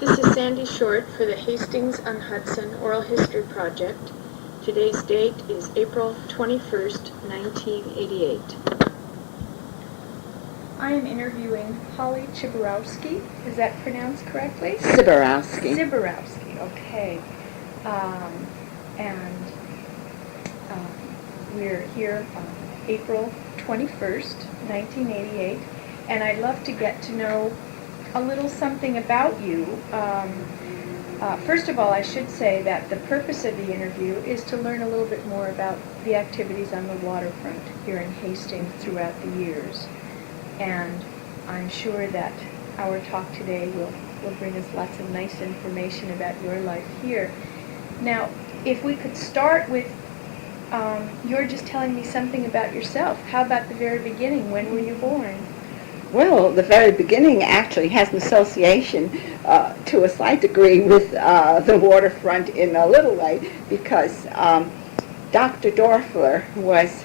This is Sandy Shortt for the Hastings-on-Hudson Oral History Project. Today's date is April 21st, 1988. I am interviewing Polly Ciborowski. Is that pronounced correctly? Ciborowski. Ciborowski, okay. We're here on April 21st, 1988, and I'd love to get to know a little something about you. First of all, I should say that the purpose of the interview is to learn a little bit more about the activities on the waterfront here in Hastings throughout the years. And I'm sure that our talk today will bring us lots of nice information about your life here. Now, if we could start with you're just telling me something about yourself. How about the very beginning? When were you born? Well, the very beginning actually has an association to a slight degree with the waterfront in a little way, because Dr. Dorfler was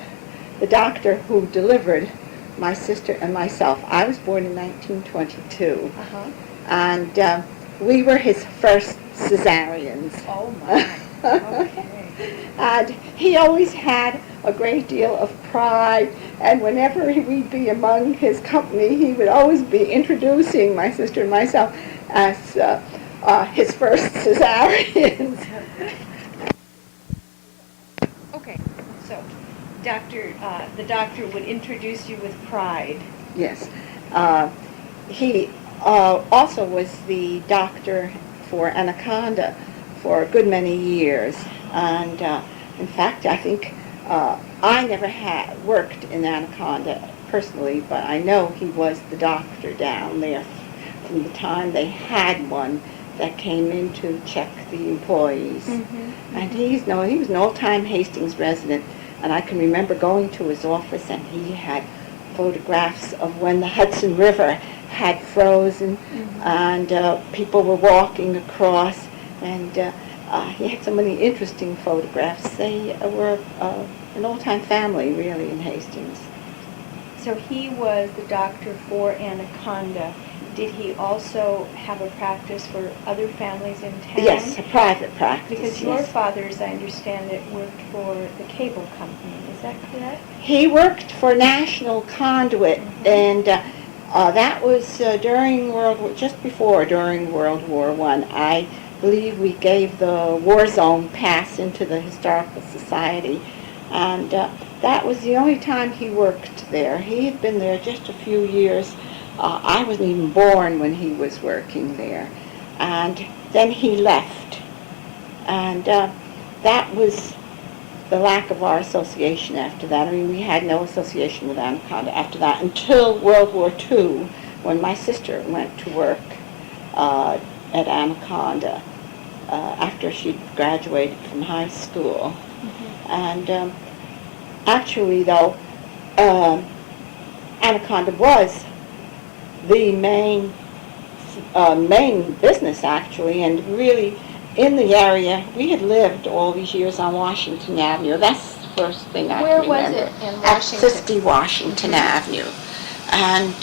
the doctor who delivered my sister and myself. I was born in 1922, and we were his first cesareans. Oh, my. Okay. And he always had a great deal of pride, and whenever we'd be among his company, he would always be introducing my sister and myself as his first cesareans. Okay, so the doctor would introduce you with pride. Yes. He also was the doctor for Anaconda for a good many years. And in fact, I think I never had worked in Anaconda personally, but I know he was the doctor down there from the time they had one that came in to check the employees. Mm-hmm. And he was an old-time Hastings resident, and I can remember going to his office, and he had photographs of when the Hudson River had frozen, and people were walking across, and he had so many interesting photographs. They were an old-time family, really, in Hastings. So he was the doctor for Anaconda. Did he also have a practice for other families in town? Yes, a private practice. Because your father, as I understand it, worked for the cable company. Is that correct? He worked for National Conduit, and that was during World War I. I believe we gave the war zone pass into the Historical Society, and that was the only time he worked there. He had been there just a few years. I wasn't even born when he was working there, and then he left, and that was the lack of our association after that. I mean, we had no association with Anaconda after that until World War II, when my sister went to work at Anaconda after she'd graduated from high school. And actually, though, Anaconda was the main business, actually, and really in the area. We had lived all these years on Washington Avenue. That's the first thing I can remember. Where was it in Washington? At 50 Washington Avenue. And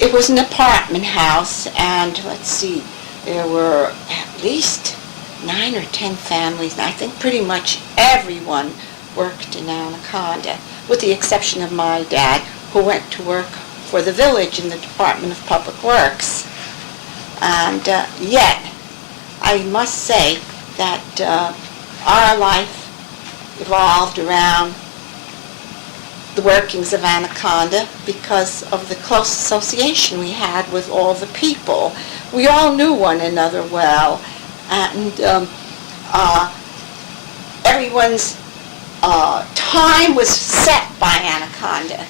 it was an apartment house, and let's see, there were at least 9 or 10 families, and I think pretty much everyone worked in Anaconda, with the exception of my dad, who went to work for the village in the Department of Public Works. And yet, I must say that our life evolved around the workings of Anaconda because of the close association we had with all the people. We all knew one another well, and everyone's time was set by Anaconda.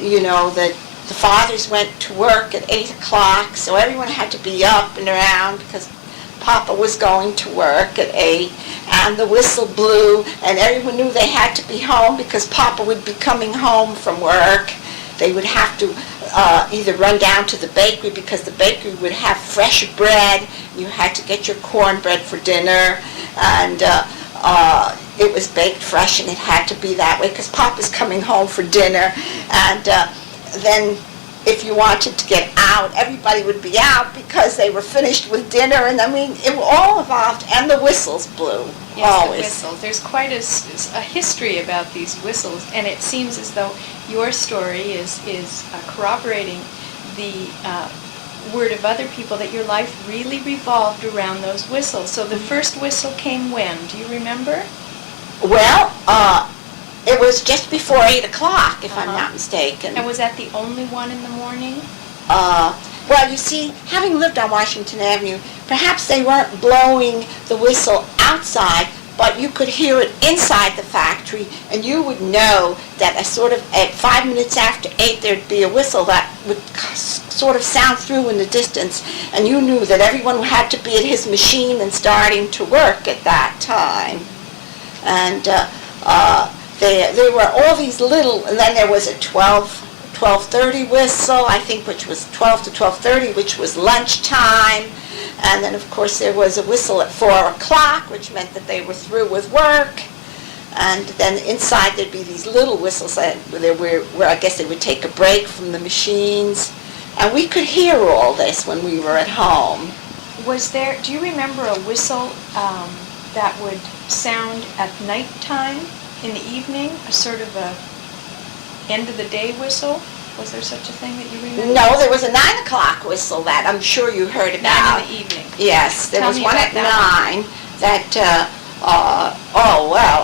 You know, that the fathers went to work at 8 o'clock, so everyone had to be up and around because Papa was going to work at 8, and the whistle blew, and everyone knew they had to be home because Papa would be coming home from work. They would have to either run down to the bakery because the bakery would have fresh bread. You had to get your cornbread for dinner, and it was baked fresh, and it had to be that way because Papa's coming home for dinner. And then if you wanted to get out, everybody would be out because they were finished with dinner, and I mean, it all evolved, and the whistles blew, Yes, always. the whistles. There's quite a history about these whistles, and it seems as though your story is corroborating the word of other people that your life really revolved around those whistles. So the first whistle came when? Do you remember? Well, it was just before 8 o'clock, if I'm not mistaken. And was that the only one in the morning? Well, you see, having lived on Washington Avenue, perhaps they weren't blowing the whistle outside, but you could hear it inside the factory, and you would know that at 5 minutes after 8, there'd be a whistle that would sort of sound through in the distance, and you knew that everyone had to be at his machine and starting to work at that time. And there were all these little, and then there was a 12:30 whistle, I think, which was 12 to 12:30, which was lunchtime. And then, of course, there was a whistle at 4 o'clock, which meant that they were through with work. And then inside there'd be these little whistles where I guess they would take a break from the machines. And we could hear all this when we were at home. Do you remember a whistle that would sound at nighttime in the evening, a sort of a end of the day whistle? Was there such a thing that you remember? No, there was a 9 o'clock whistle that I'm sure you heard about. 9 in the evening. Yes, there Tell was me one about at that 9 that,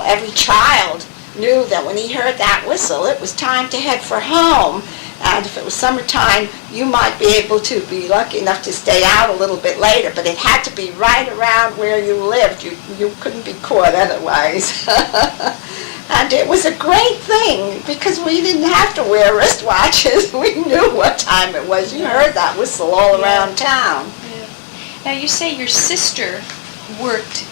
every child knew that when he heard that whistle, it was time to head for home. And if it was summertime, you might be able to be lucky enough to stay out a little bit later, but it had to be right around where you lived. You couldn't be caught otherwise. And it was a great thing because we didn't have to wear wristwatches. We knew what time it was. You heard that whistle all around town. Yeah. Now, you say your sister worked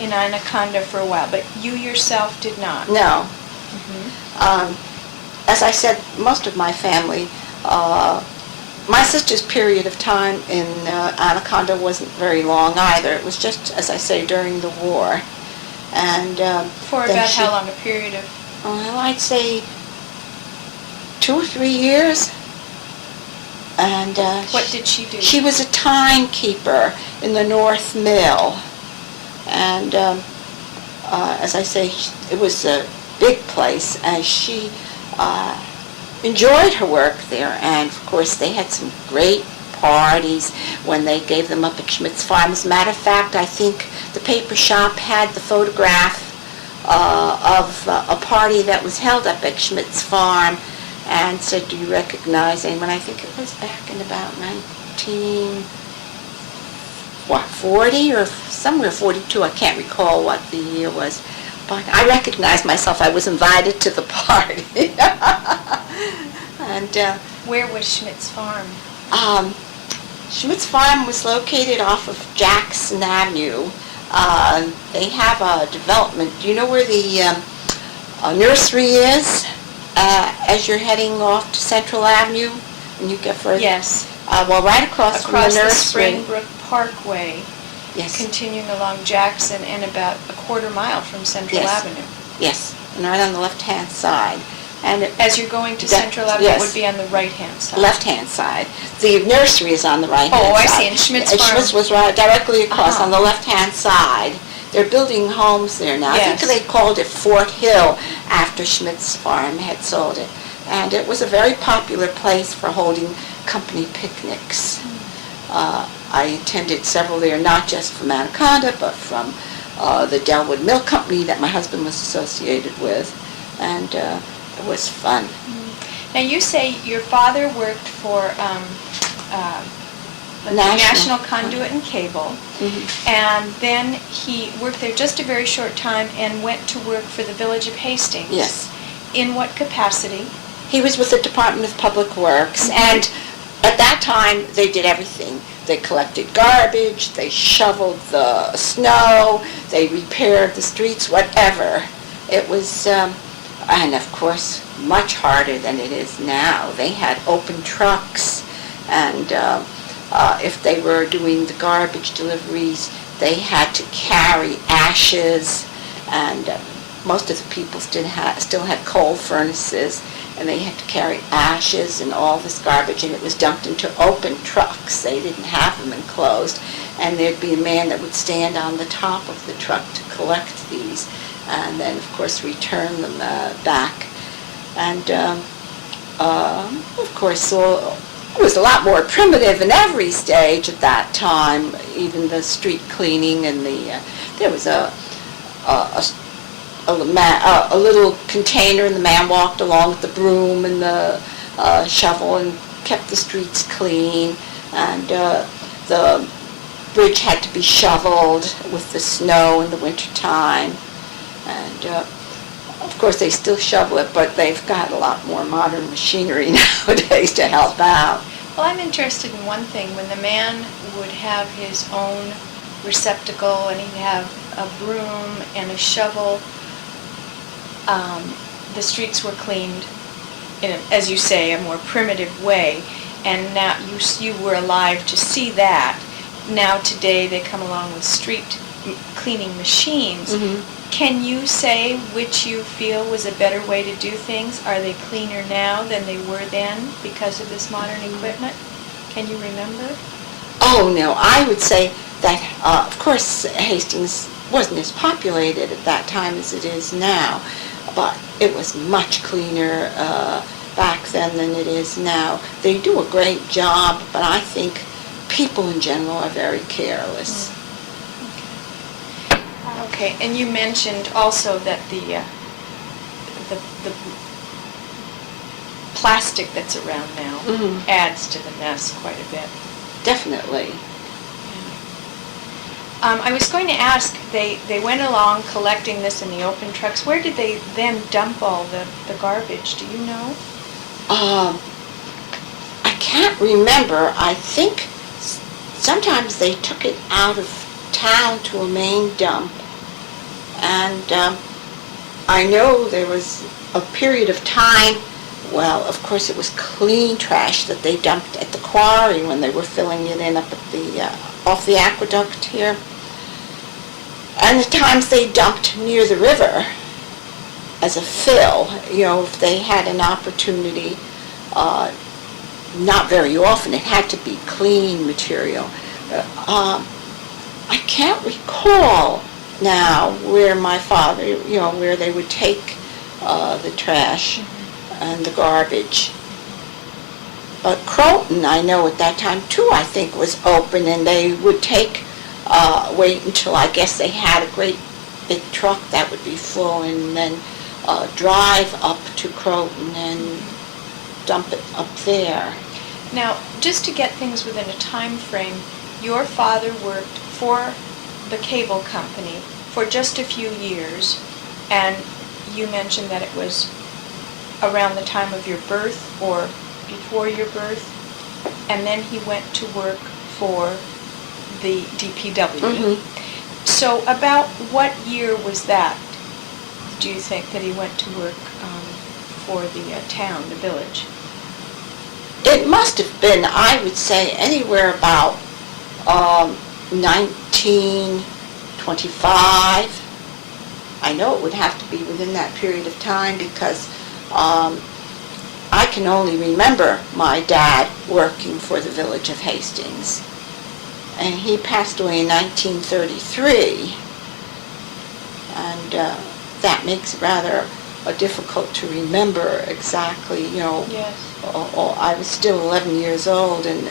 in Anaconda for a while, but you yourself did not. No. Mm-hmm. As I said, most of my family, my sister's period of time in Anaconda wasn't very long either. It was just, as I say, during the war. And For about how long? A period of? Well, I'd say 2 or 3 years. And what did she do? She was a timekeeper in the North Mill. And as I say, it was a big place, and she enjoyed her work there. And of course, they had some great parties when they gave them up at Schmidt's Farm. As a matter of fact, I think the paper shop had the photograph of a party that was held up at Schmidt's Farm, and said, "Do you recognize anyone?" I think it was back in about 1940 or somewhere 42. I can't recall what the year was, but I recognized myself. I was invited to the party. And where was Schmidt's Farm? Schmidt's Farm was located off of Jackson Avenue. They have a development. Do you know where the nursery is as you're heading off to Central Avenue and you get further? Yes. Well, right across from the Across the nursery. Springbrook Parkway, Yes. continuing along Jackson and about a quarter mile from Central Yes. Avenue. Yes, and right on the left-hand side. And As you're going to That- Central Avenue, yes. it would be on the right-hand side. left-hand side. The nursery is on the right-hand side. Oh, I see, and Schmidt's Farm. Schmidt's was right directly across Uh-huh. on the left-hand side. They're building homes there now. I think Yes. they called it Fort Hill after Schmidt's Farm had sold it. And it was a very popular place for holding company picnics. I attended several there, not just from Anaconda, but from the Delwood Mill Company that my husband was associated with. And it was fun. Now, you say your father worked for National Conduit and Cable, and then he worked there just a very short time and went to work for the Village of Hastings. Yes. In what capacity? He was with the Department of Public Works, and at that time they did everything. They collected garbage, they shoveled the snow, they repaired the streets, whatever. It was, and of course, much harder than it is now. They had open trucks, and if they were doing the garbage deliveries, they had to carry ashes, and most of the people still had coal furnaces, and they had to carry ashes and all this garbage, and it was dumped into open trucks. They didn't have them enclosed, and there'd be a man that would stand on the top of the truck to collect these, and then, of course, return them back. And, of course, so it was a lot more primitive in every stage at that time, even the street cleaning, and there was a little container, and the man walked along with the broom and the shovel and kept the streets clean, and the bridge had to be shoveled with the snow in the wintertime, and of course they still shovel it, but they've got a lot more modern machinery nowadays to help out. Well, I'm interested in one thing. When the man would have his own receptacle and he'd have a broom and a shovel, the streets were cleaned in, as you say, a more primitive way, and now you were alive to see that. Now today they come along with street cleaning machines. Mm-hmm. Can you say which you feel was a better way to do things? Are they cleaner now than they were then because of this modern equipment? Can you remember? Oh, no, I would say that, of course, Hastings wasn't as populated at that time as it is now, but it was much cleaner back then than it is now. They do a great job, but I think people in general are very careless. Okay, and you mentioned also that the plastic that's around now Mm-hmm. adds to the mess quite a bit. Definitely. I was going to ask, they went along collecting this in the open trucks. Where did they then dump all the garbage? Do you know? I can't remember. I think sometimes they took it out of town to a main dump. And I know there was a period of time, well, of course it was clean trash that they dumped at the quarry when they were filling it in up at the, off the aqueduct here. And the times they dumped near the river as a fill, you know, if they had an opportunity, not very often, it had to be clean material. I can't recall now where my father, you know, where they would take the trash and the garbage. But Croton, I know at that time too, I think was open, and they would take, wait until I guess they had a great big truck that would be full, and then drive up to Croton and dump it up there. Now, just to get things within a time frame, your father worked for the cable company for just a few years, and you mentioned that it was around the time of your birth or before your birth, and then he went to work for the DPW. Mm-hmm. So about what year was that, do you think, that he went to work for the town, the village? It must have been, I would say, anywhere about 1925. I know it would have to be within that period of time because I can only remember my dad working for the village of Hastings. And he passed away in 1933. And that makes it rather difficult to remember exactly, you know. Yes. I was still 11 years old, and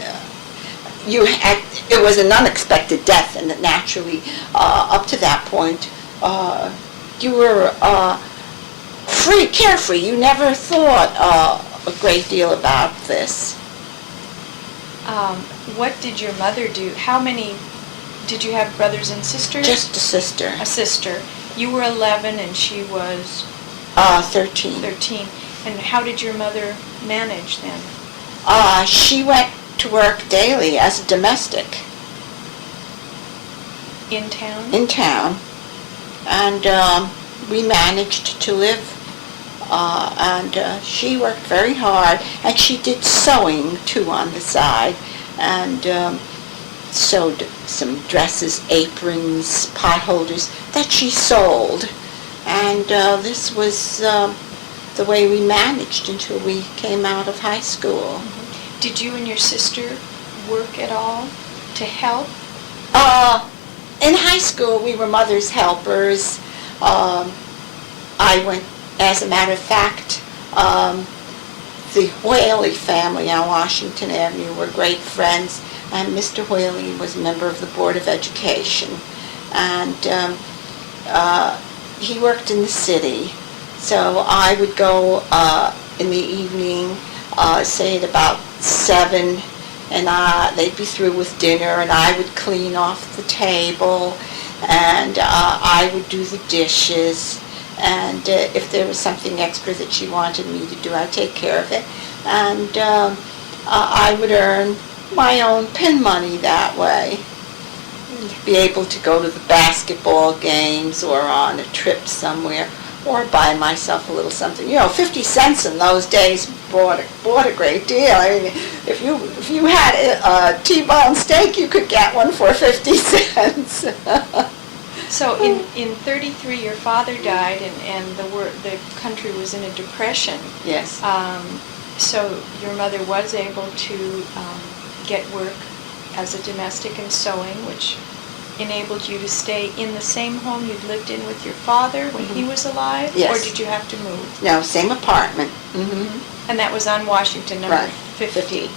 it was an unexpected death, and that naturally, up to that point, you were carefree. You never thought a great deal about this. What did your mother do? How many, did you have brothers and sisters? Just a sister. A sister. You were 11 and she was? 13. 13. And how did your mother manage then? She went to work daily as a domestic. In town? In town. And we managed to live. And she worked very hard. And she did sewing, too, on the side. And sewed some dresses, aprons, pot holders that she sold. And this was the way we managed until we came out of high school. Did you and your sister work at all to help? In high school, we were mother's helpers. I went, as a matter of fact, the Whaley family on Washington Avenue were great friends, and Mr. Whaley was a member of the Board of Education. And he worked in the city, so I would go in the evening, say at about 7, and they'd be through with dinner, and I would clean off the table, and I would do the dishes, and if there was something extra that she wanted me to do, I'd take care of it, and I would earn my own pin money that way. Be able to go to the basketball games or on a trip somewhere, or buy myself a little something. 50 cents in those days bought a great deal. I mean, if you had a T-bone steak, you could get one for 50 cents. So in 33, your father died, and the country was in a depression. Yes. So your mother was able to get work as a domestic in sewing, which enabled you to stay in the same home you'd lived in with your father when he was alive? Yes. Or did you have to move? No, same apartment. And that was on Washington, number Right. 50.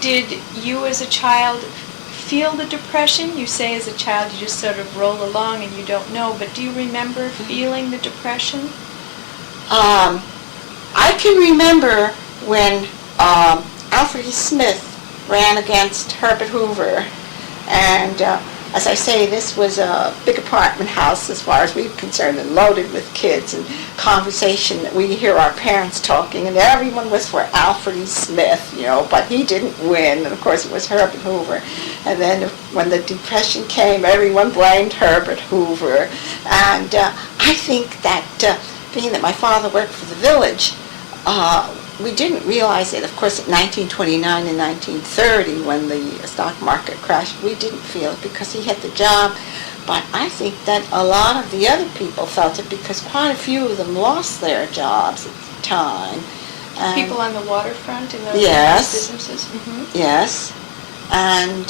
Did you as a child feel the depression? You say as a child you just sort of roll along and you don't know, but do you remember feeling the depression? I can remember when Alfred E. Smith ran against Herbert Hoover, and as I say, this was a big apartment house as far as we were concerned, and loaded with kids, and conversation that we hear our parents talking, and everyone was for Alfred E. Smith, but he didn't win, and of course it was Herbert Hoover. And then when the Depression came, everyone blamed Herbert Hoover, and I think that being that my father worked for the village, we didn't realize it. Of course, in 1929 and 1930, when the stock market crashed, we didn't feel it because he had the job. But I think that a lot of the other people felt it because quite a few of them lost their jobs at the time. People on the waterfront in those Yes. businesses? Yes. And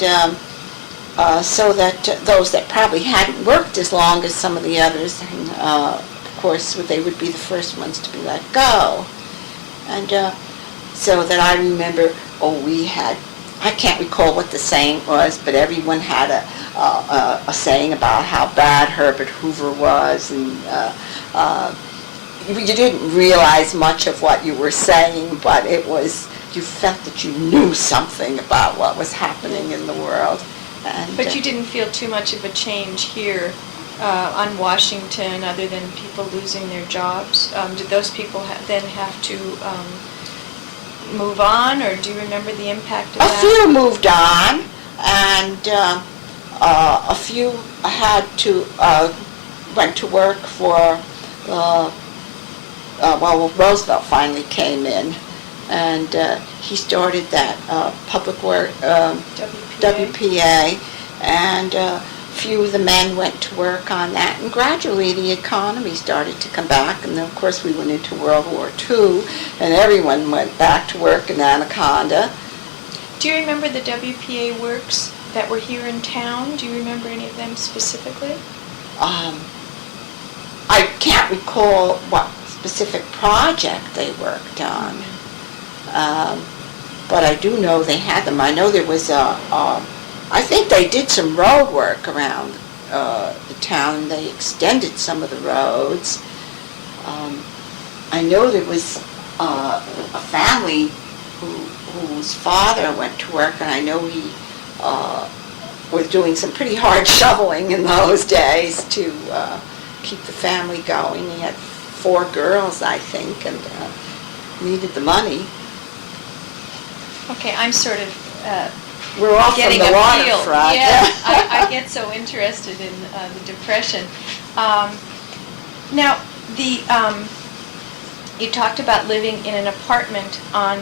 so that those that probably hadn't worked as long as some of the others, of course, they would be the first ones to be let go. And so that I remember, I can't recall what the saying was, but everyone had a saying about how bad Herbert Hoover was, and you didn't realize much of what you were saying, but it was, you felt that you knew something about what was happening in the world. And, but you didn't feel too much of a change here on Washington, other than people losing their jobs? Did those people then have to move on, or do you remember the impact of that? A few moved on, and a few had to went to work for. Roosevelt finally came in, and he started that public work WPA, and. Few of the men went to work on that, and gradually the economy started to come back, and then of course we went into World War II, and everyone went back to work in Anaconda. Do you remember the WPA works that were here in town? Do you remember any of them specifically? I can't recall what specific project they worked on, but I do know they had them. I know there was I think they did some road work around the town. They extended some of the roads. I know there was a family whose father went to work, and I know he was doing some pretty hard shoveling in those days to keep the family going. He had 4 girls, I think, and needed the money. Okay, I'm sort of we're off from the waterfront. Yeah, I get so interested in the Depression. Now, you talked about living in an apartment on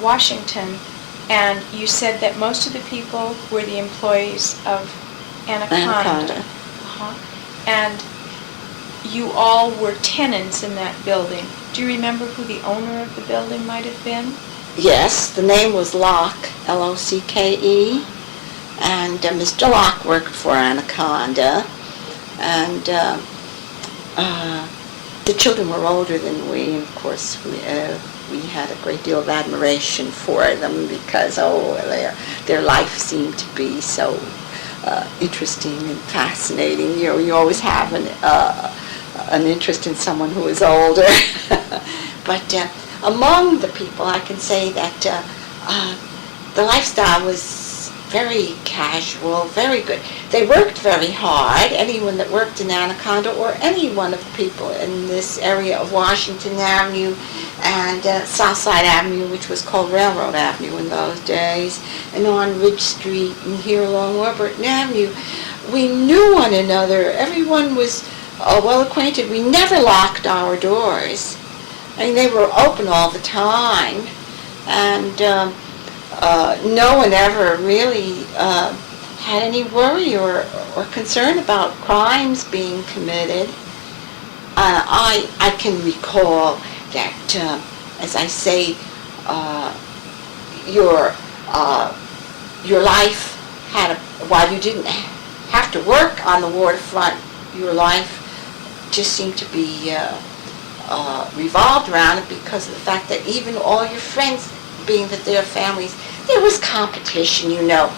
Washington, and you said that most of the people were the employees of Anaconda. Anaconda. And you all were tenants in that building. Do you remember who the owner of the building might have been? Yes, the name was Locke, L-O-C-K-E, and Mr. Locke worked for Anaconda, and the children were older than we, and of course we had a great deal of admiration for them because, their life seemed to be so interesting and fascinating. You know, you always have an interest in someone who is older. But among the people, I can say that the lifestyle was very casual, very good. They worked very hard. Anyone that worked in Anaconda, or any one of the people in this area of Washington Avenue and Southside Avenue, which was called Railroad Avenue in those days, and on Ridge Street and here along Warburton Avenue, we knew one another. Everyone was well acquainted. We never locked our doors. I mean, they were open all the time, and no one ever really had any worry or concern about crimes being committed. I can recall that, as I say, your life had while you didn't have to work on the waterfront, your life just seemed to be revolved around it because of the fact that even all your friends, being that their families, there was competition, you know.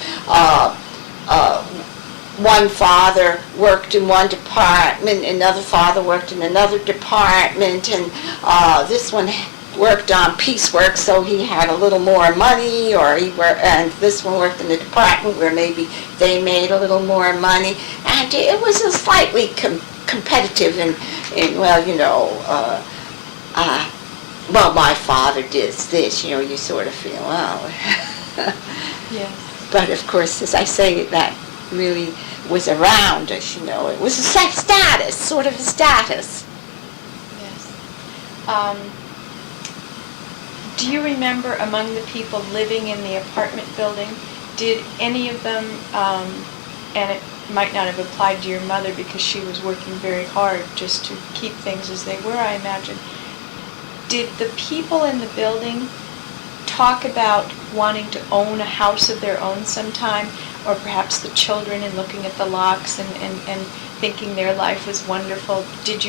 One father worked in one department, another father worked in another department, and this one worked on piecework, so he had a little more money, and this one worked in a department where maybe they made a little more money, and it was a slightly competitive, and well, you know, well, my father did this, you know, you sort of feel, well. Yes. But of course, as I say, that really was around us, you know. It was a status, sort of a status. Yes. Do you remember among the people living in the apartment building, did any of them, and it might not have applied to your mother because she was working very hard just to keep things as they were, I imagine, did the people in the building talk about wanting to own a house of their own sometime, or perhaps the children and looking at the locks and thinking their life was wonderful? Did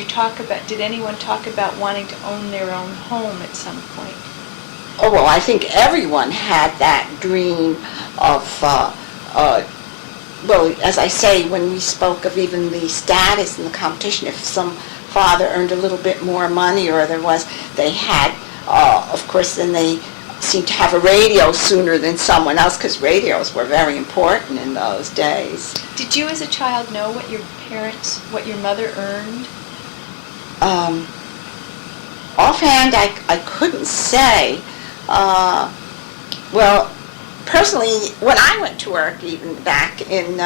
anyone talk about wanting to own their own home at some point? Oh, well, I think everyone had that dream of, well, as I say, when we spoke of even the status and the competition, if some father earned a little bit more money, or they had, of course, then they seemed to have a radio sooner than someone else, because radios were very important in those days. Did you as a child know what your mother earned? Offhand, I couldn't say. Well, personally, when I went to work, even back in,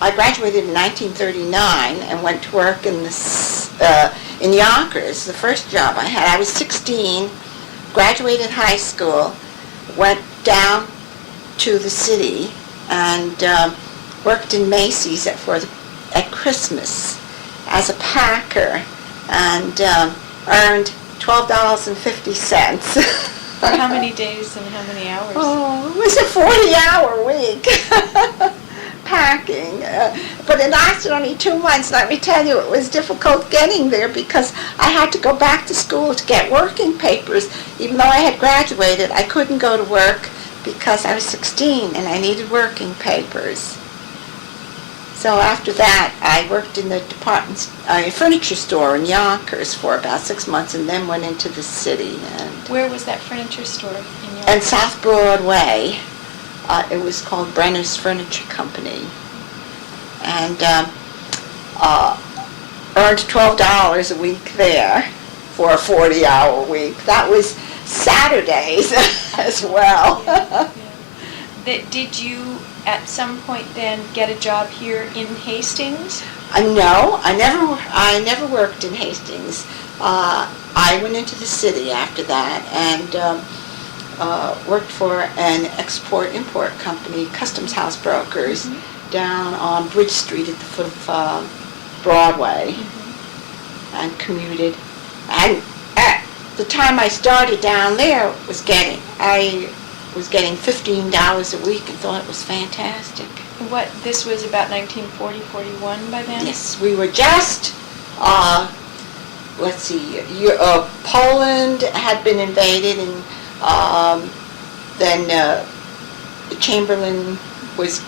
I graduated in 1939 and went to work in Yonkers, the first job I had. I was 16, graduated high school, went down to the city, and worked in Macy's at Christmas as a packer, and earned $12.50. For how many days and how many hours? Oh, it was a 40-hour week packing. But it lasted only 2 months. Let me tell you, it was difficult getting there because I had to go back to school to get working papers. Even though I had graduated, I couldn't go to work because I was 16 and I needed working papers. So after that, I worked in the furniture store in Yonkers for about 6 months, and then went into the city. And where was that furniture store in Yonkers? And South Broadway. It was called Brenner's Furniture Company. And earned $12 a week there for a 40-hour week. That was Saturdays as well. Yeah. Did you at some point then get a job here in Hastings? No, I never worked in Hastings. I went into the city after that and worked for an export-import company, Customs House Brokers, down on Bridge Street at the foot of Broadway and commuted. And at the time I started down there, I was getting $15 a week and thought it was fantastic. This was about 1940, 41 by then? Yes, we were just, let's see, Poland had been invaded, and then Chamberlain was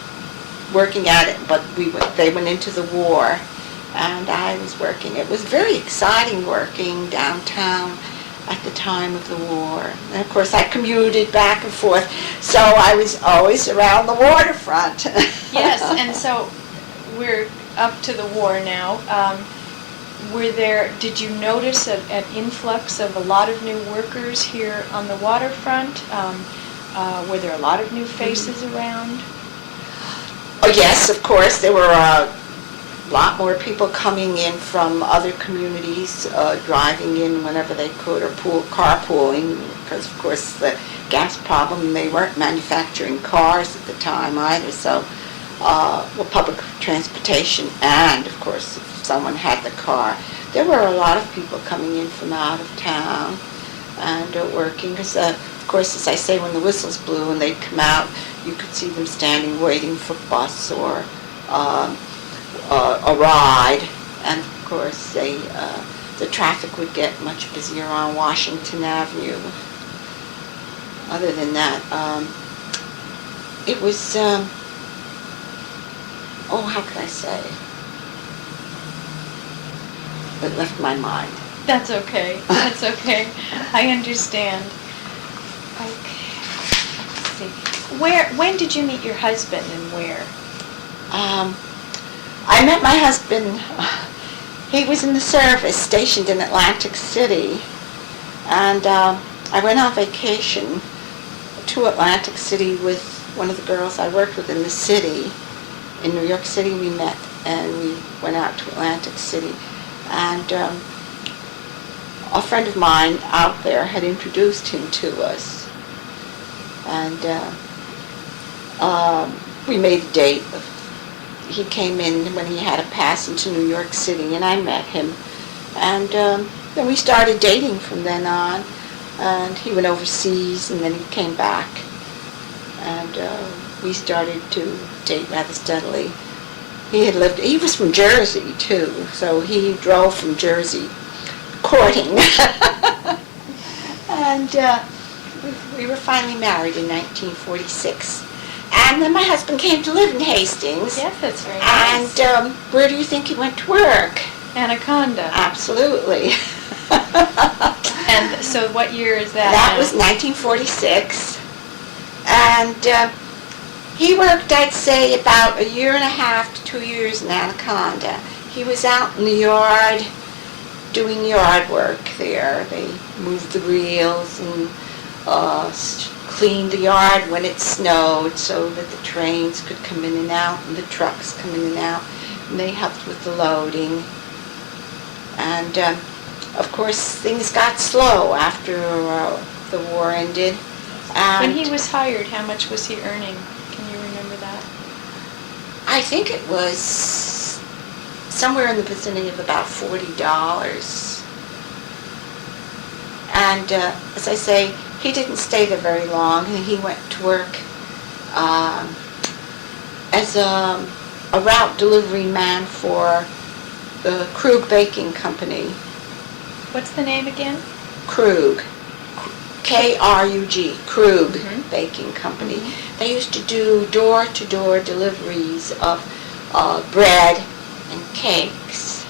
working at it, but they went into the war, and I was working. It was very exciting working downtown at the time of the war. And of course I commuted back and forth, so I was always around the waterfront. Yes, and so we're up to the war now. Did you notice an influx of a lot of new workers here on the waterfront? Were there a lot of new faces around? Oh yes, of course, there were a lot more people coming in from other communities, driving in whenever they could, or carpooling, because of course the gas problem, they weren't manufacturing cars at the time either, so public transportation, and of course if someone had the car. There were a lot of people coming in from out of town and working, because of course, as I say, when the whistles blew and they'd come out, you could see them standing waiting for bus or a ride, and of course the traffic would get much busier on Washington Avenue. Other than that, it was, how could I say? It left my mind. That's okay. That's okay. I understand. Okay. Let's see. When did you meet your husband and where? I met my husband, he was in the service, stationed in Atlantic City, and I went on vacation to Atlantic City with one of the girls I worked with in the city. In New York City we met, and we went out to Atlantic City, and a friend of mine out there had introduced him to us, and we made a date. He came in when he had a pass into New York City, and I met him, and then we started dating from then on, and he went overseas, and then he came back, and we started to date rather steadily. He was from Jersey too, so he drove from Jersey courting. And we were finally married in 1946. And then my husband came to live in Hastings. Yes, that's very nice. And where do you think he went to work? Anaconda. Absolutely. And so what year is that? That now? was 1946. And he worked, I'd say, about 1.5 to 2 years in Anaconda. He was out in the yard doing yard work there. They moved the reels and cleaned the yard when it snowed so that the trains could come in and out and the trucks come in and out. And they helped with the loading. And of course, things got slow after the war ended. And when he was hired, how much was he earning? Can you remember that? I think it was somewhere in the vicinity of about $40. And as I say, he didn't stay there very long. He went to work as a route delivery man for the Krug Baking Company. What's the name again? Krug. K-R-U-G, Krug Mm-hmm. Baking Company. They used to do door-to-door deliveries of bread and cakes.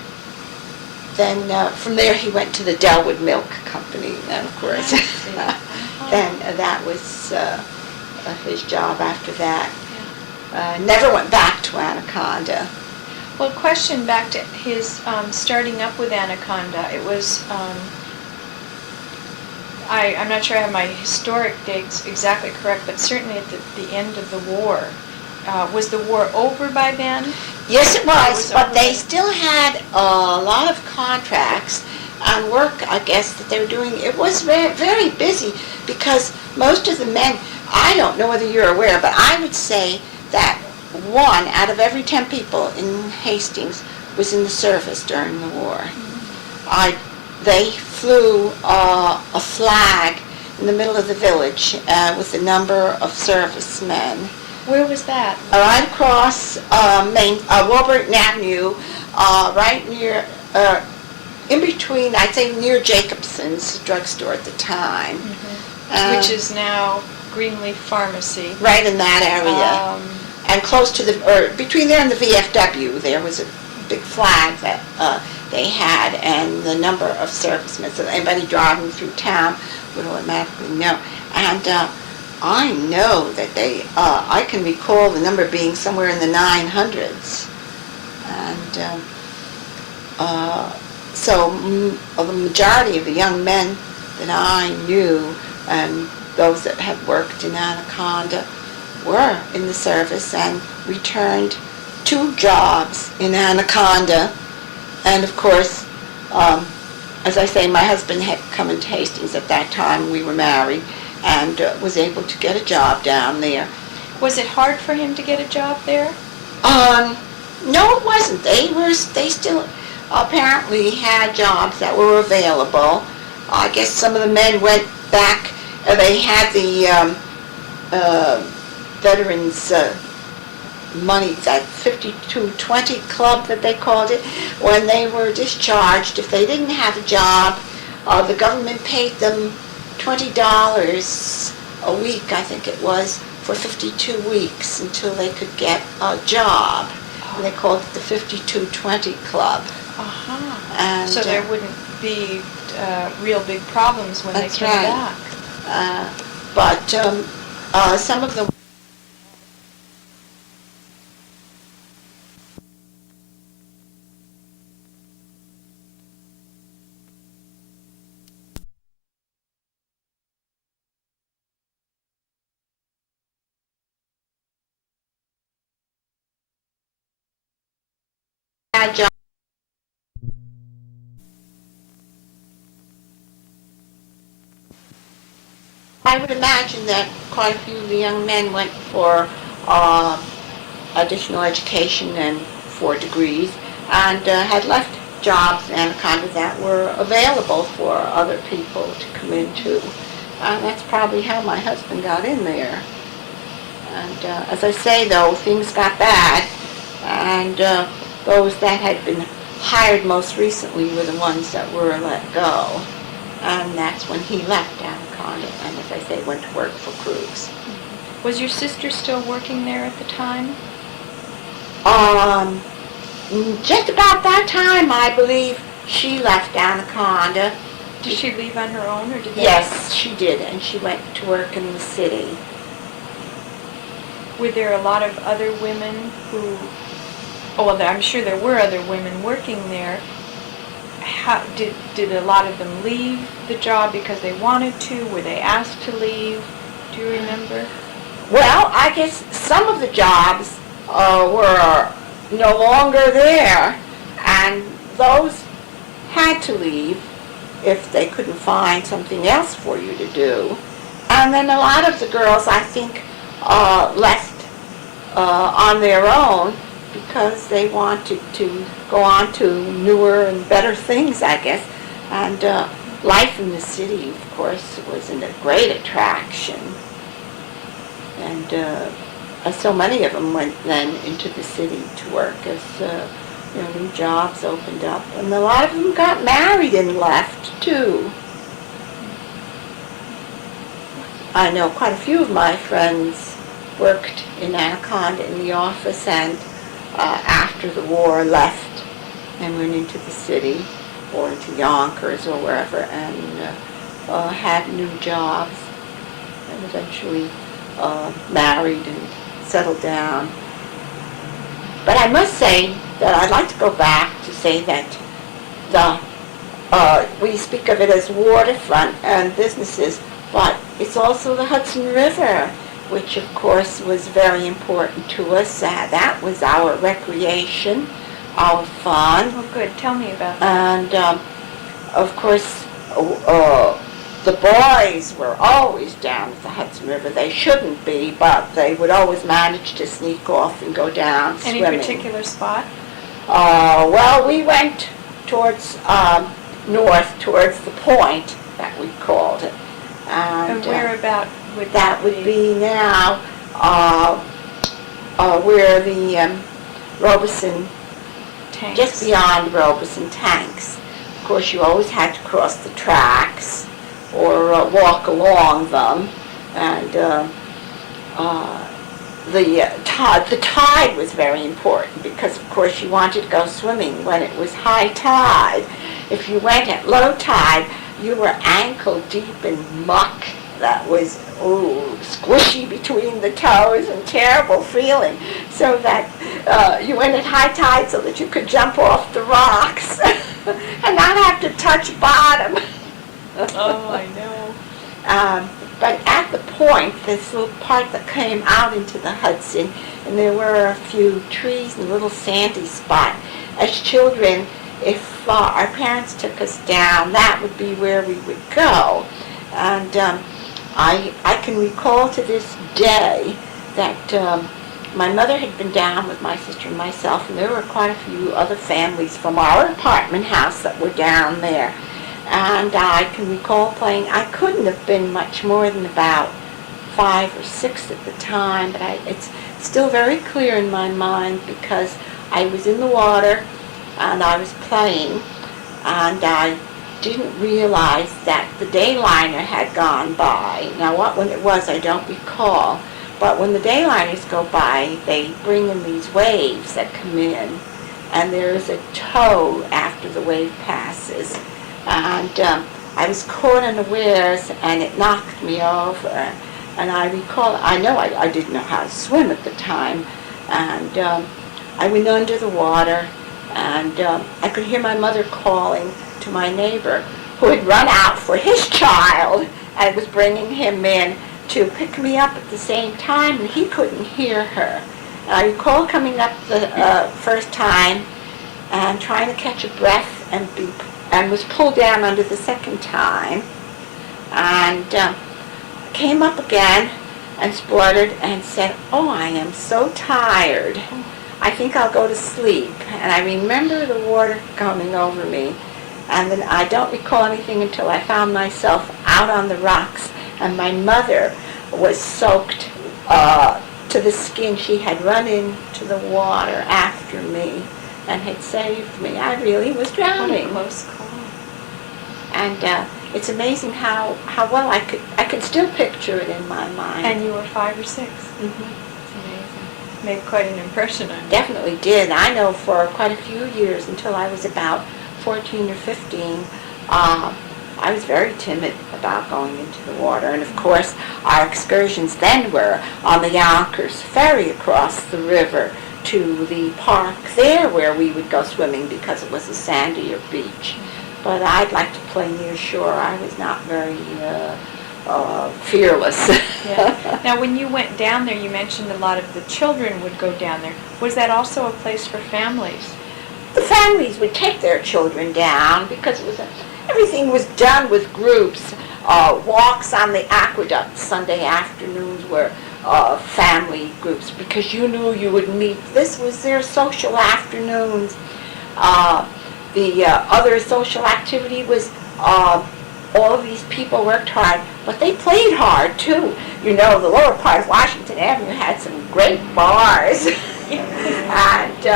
Then from there he went to the Delwood Milk Company, and of course, then that was his job after that. Never went back to Anaconda. Well, question back to his starting up with Anaconda. It was, I'm not sure I have my historic dates exactly correct, but certainly at the end of the war. Was the war over by then? Yes, it was, but they over. still had a lot of contracts and work, I guess, that they were doing. It was very, very busy because most of the men, I don't know whether you're aware, but I would say that 1 out of every 10 people in Hastings was in the service during the war. They flew a flag in the middle of the village with a number of servicemen. Where was that? Right across Warburton Avenue, right near, in between, I'd say near Jacobson's drugstore at the time. Which is now Greenleaf Pharmacy. Right in that area. And close to between there and the VFW, there was a big flag that they had, and the number of servicemen, so anybody driving through town would automatically know. And I know that I can recall the number being somewhere in the 900s. And so the majority of the young men that I knew, and those that had worked in Anaconda, were in the service and returned 2 jobs in Anaconda. And of course, as I say, my husband had come into Hastings at that time. We were married, and was able to get a job down there. Was it hard for him to get a job there? No, it wasn't. They still apparently had jobs that were available. I guess some of the men went back. They had the veterans money, that 5220 club that they called it. When they were discharged, if they didn't have a job, the government paid them $20 a week, I think it was, for 52 weeks until they could get a job. And they called it the 5220 club. And so there wouldn't be real big problems when they came back. But some of them had jobs. I would imagine that quite a few of the young men went for additional education and for degrees, and had left jobs in Anaconda that were available for other people to come into. That's probably how my husband got in there. And as I say, though, things got bad, and those that had been hired most recently were the ones that were let go. And that's when he left Anaconda, and as I say, went to work for Krug's. Was your sister still working there at the time? Just about that time, I believe, she left Anaconda. Did she leave on her own, or did they? Yes, she did, and she went to work in the city. Were there a lot of other women who, well, I'm sure there were other women working there. How, did a lot of them leave the job because they wanted to? Were they asked to leave? Do you remember? Well, I guess some of the jobs were no longer there, and those had to leave if they couldn't find something else for you to do. And then a lot of the girls, I think, left on their own because they wanted to go on to newer and better things, I guess. And life in the city, of course, was a great attraction. And so many of them went then into the city to work as new jobs opened up. And a lot of them got married and left, too. I know quite a few of my friends worked in Anaconda in the office, and after the war left and went into the city or into Yonkers or wherever, and had new jobs and eventually married and settled down. But I must say that I'd like to go back to say that we speak of it as waterfront and businesses, but it's also the Hudson River, which of course was very important to us. That was our recreation, our fun. Oh, good. Tell me about that. And of course, the boys were always down at the Hudson River. They shouldn't be, but they would always manage to sneak off and go down Any swimming. particular spot? Well, we went towards north, towards the point that we called it. And whereabout would that would be now where the Robeson, tanks? just beyond Robeson tanks. Of course, you always had to cross the tracks or walk along them, and the tide was very important because, of course, you wanted to go swimming when it was high tide. If you went at low tide, you were ankle deep in muck that was squishy between the toes and terrible feeling. So that you went at high tide so that you could jump off the rocks and not have to touch bottom. Oh, I know. But at the point, this little part that came out into the Hudson, and there were a few trees and a little sandy spot. As children, if our parents took us down, that would be where we would go. And I can recall to this day that my mother had been down with my sister and myself, and there were quite a few other families from our apartment house that were down there. And I can recall playing. I couldn't have been much more than about 5 or 6 at the time, but it's still very clear in my mind because I was in the water and I was playing, and I didn't realize that the dayliner had gone by. Now, when it was, I don't recall, but when the dayliners go by, they bring in these waves that come in, and there's a tow after the wave passes. And I was caught unawares, and it knocked me over. And I recall, I know I didn't know how to swim at the time, and I went under the water, and I could hear my mother calling to my neighbor, who had run out for his child and was bringing him in to pick me up at the same time, and he couldn't hear her. And I recall coming up the first time and trying to catch a breath and was pulled down under the second time, and came up again and spluttered and said, "Oh, I am so tired. I think I'll go to sleep." And I remember the water coming over me, and then I don't recall anything until I found myself out on the rocks, and my mother was soaked to the skin. She had run into the water after me and had saved me. I really was drowning. What a close call. And it's amazing how well I could still picture it in my mind. And you were 5 or 6. Mm-hmm. It's amazing. Made quite an impression on you. Definitely did. I know for quite a few years, until I was about 14 or 15, I was very timid about going into the water. And of course, our excursions then were on the Yonkers Ferry across the river to the park there where we would go swimming because it was a sandier beach. But I'd like to play near shore. I was not very fearless. Yeah. Now, when you went down there, you mentioned a lot of the children would go down there. Was that also a place for families? The families would take their children down because everything was done with groups. Walks on the aqueduct Sunday afternoons were family groups because you knew you would meet. This was their social afternoons. The other social activity was all of these people worked hard, but they played hard too. You know, the lower part of Washington Avenue had some great bars, and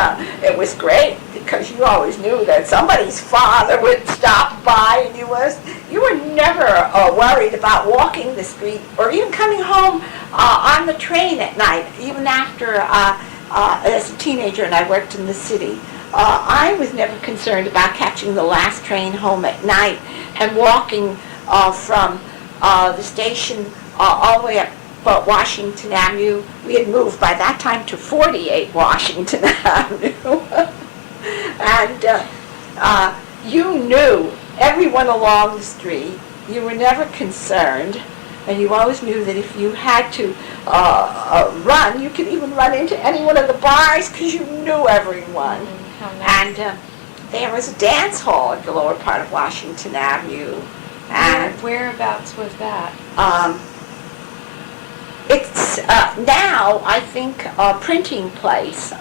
it was great because you always knew that somebody's father would stop by, and you were never worried about walking the street or even coming home on the train at night, even after as a teenager and I worked in the city. I was never concerned about catching the last train home at night and walking from the station all the way up Washington Avenue. We had moved by that time to 48 Washington Avenue. And you knew everyone along the street. You were never concerned. And you always knew that if you had to run, you could even run into any one of the bars because you knew everyone. Nice. And there was a dance hall at the lower part of Washington Avenue. And whereabouts was that? It's now, I think, a printing place.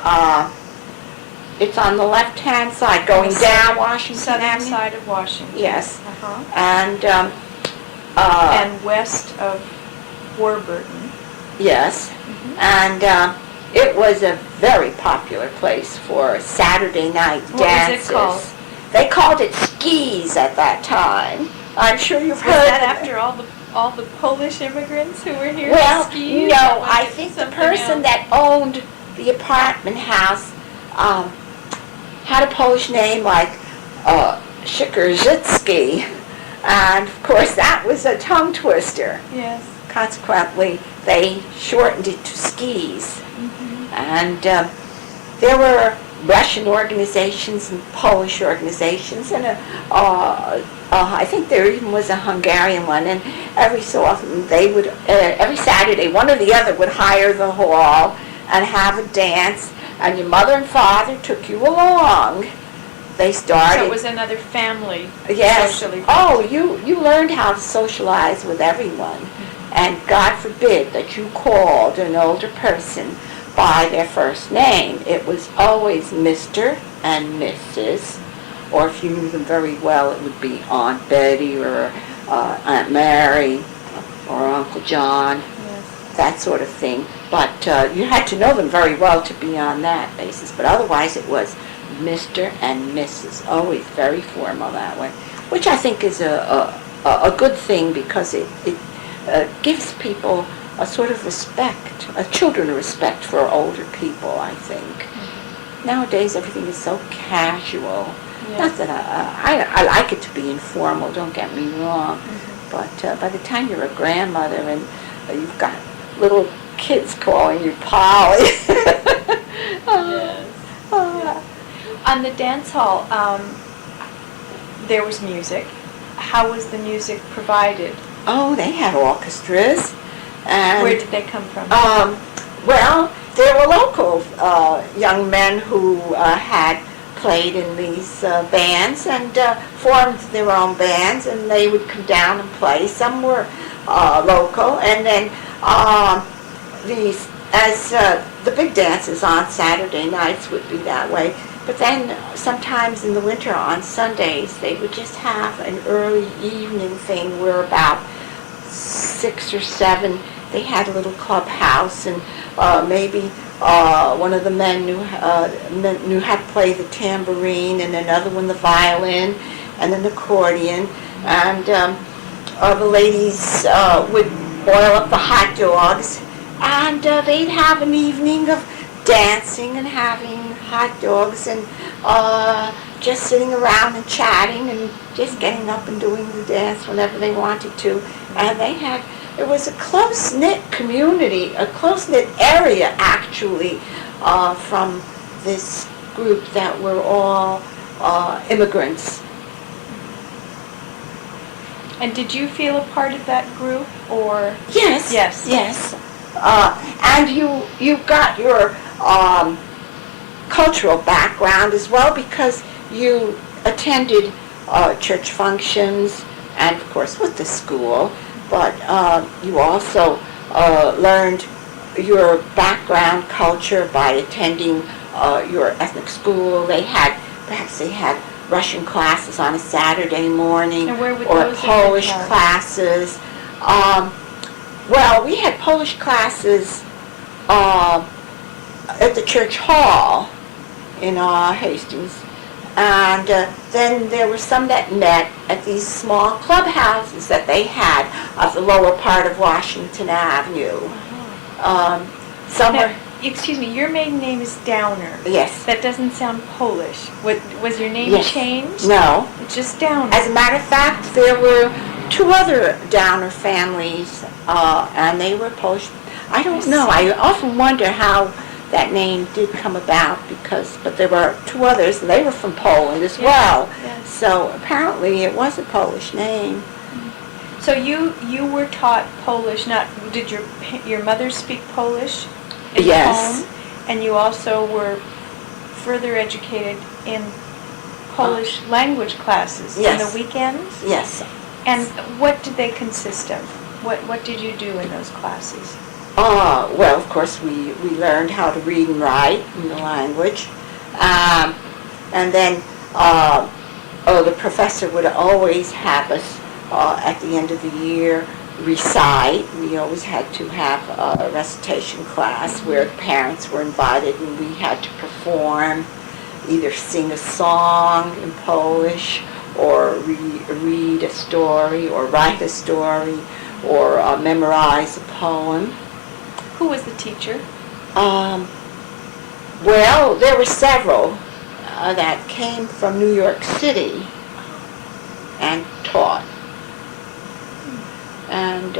It's on the left-hand side, going down Washington Southern Avenue. side of Washington. Yes. Uh-huh. And, And west of Warburton. yes. Mhm. And it was a very popular place for Saturday night What was dances. it called? They called it skis at that time. I'm sure you've Was heard that of it. after all the Polish immigrants who were here Well, to ski? no, Or was I it think the something person else? that owned the apartment house had a Polish name like Sikorzycki, and of course that was a tongue twister. Yes. Consequently, they shortened it to skis. Mhm. And there were Russian organizations and Polish organizations, and I think there even was a Hungarian one. And every so often they would, every Saturday, one or the other would hire the hall and have a dance, and your mother and father took you along. They started. So it was another family. Yes. Socially. Oh, you learned how to socialize with everyone. And God forbid that you called an older person by their first name. It was always Mr. and Mrs. Or if you knew them very well, it would be Aunt Betty or Aunt Mary or Uncle John, Yes. that sort of thing. But you had to know them very well to be on that basis. But otherwise it was Mr. and Mrs. Always very formal that way, which I think is a good thing, because it gives people a sort of respect, children a respect for older people, I think. Mm-hmm. Nowadays everything is so casual. Yes. Not that I like it to be informal, don't get me wrong, Mhm. but by the time you're a grandmother and you've got little kids calling you Polly. Yes. On the dance hall, there was music. How was the music provided? Oh, they had orchestras. And Where did they come from? well, there were local young men who had played in these bands and formed their own bands, and they would come down and play. Some were local, and then the big dances on Saturday nights would be that way. But then sometimes in the winter on Sundays, they would just have an early evening thing where about 6 or 7, they had a little clubhouse, and maybe one of the men knew how to play the tambourine, and another one the violin, and an accordion, and the ladies would boil up the hot dogs, and they'd have an evening of dancing and having hot dogs and just sitting around and chatting and just getting up and doing the dance whenever they wanted to. And it was a close-knit community, a close-knit area actually, from this group that were all immigrants. And did you feel a part of that group, or? Yes. Yes. Yes. And you got your cultural background as well, because you attended church functions and, of course, with the school, but you also learned your background culture by attending your ethnic school. Perhaps they had Russian classes on a Saturday morning, And where would or those have been Polish held? classes. Well, we had Polish classes at the church hall in Hastings, and then there were some that met at these small clubhouses that they had of the lower part of Washington Avenue. Some Now, were, excuse me, your maiden name is Downer. yes, That doesn't sound Polish. Was your name yes. changed? No. It's just Downer. As a matter of fact, there were 2 other Downer families, and they were Polish. I don't know. I often wonder how that name did come about, but there were 2 others, and they were from Poland as well. Yes. So apparently it was a Polish name. So you were taught Polish. Did your mother speak Polish in the Yes. home? And you also were further educated in Polish language classes on Yes. the weekends? Yes. And what did they consist of? What did you do in those classes? Well, of course, we learned how to read and write in the language, And then the professor would always have us at the end of the year recite. We always had to have a recitation class where the parents were invited and we had to perform, either sing a song in Polish or read a story or write a story or memorize a poem. Who was the teacher? Well, there were several that came from New York City and taught. And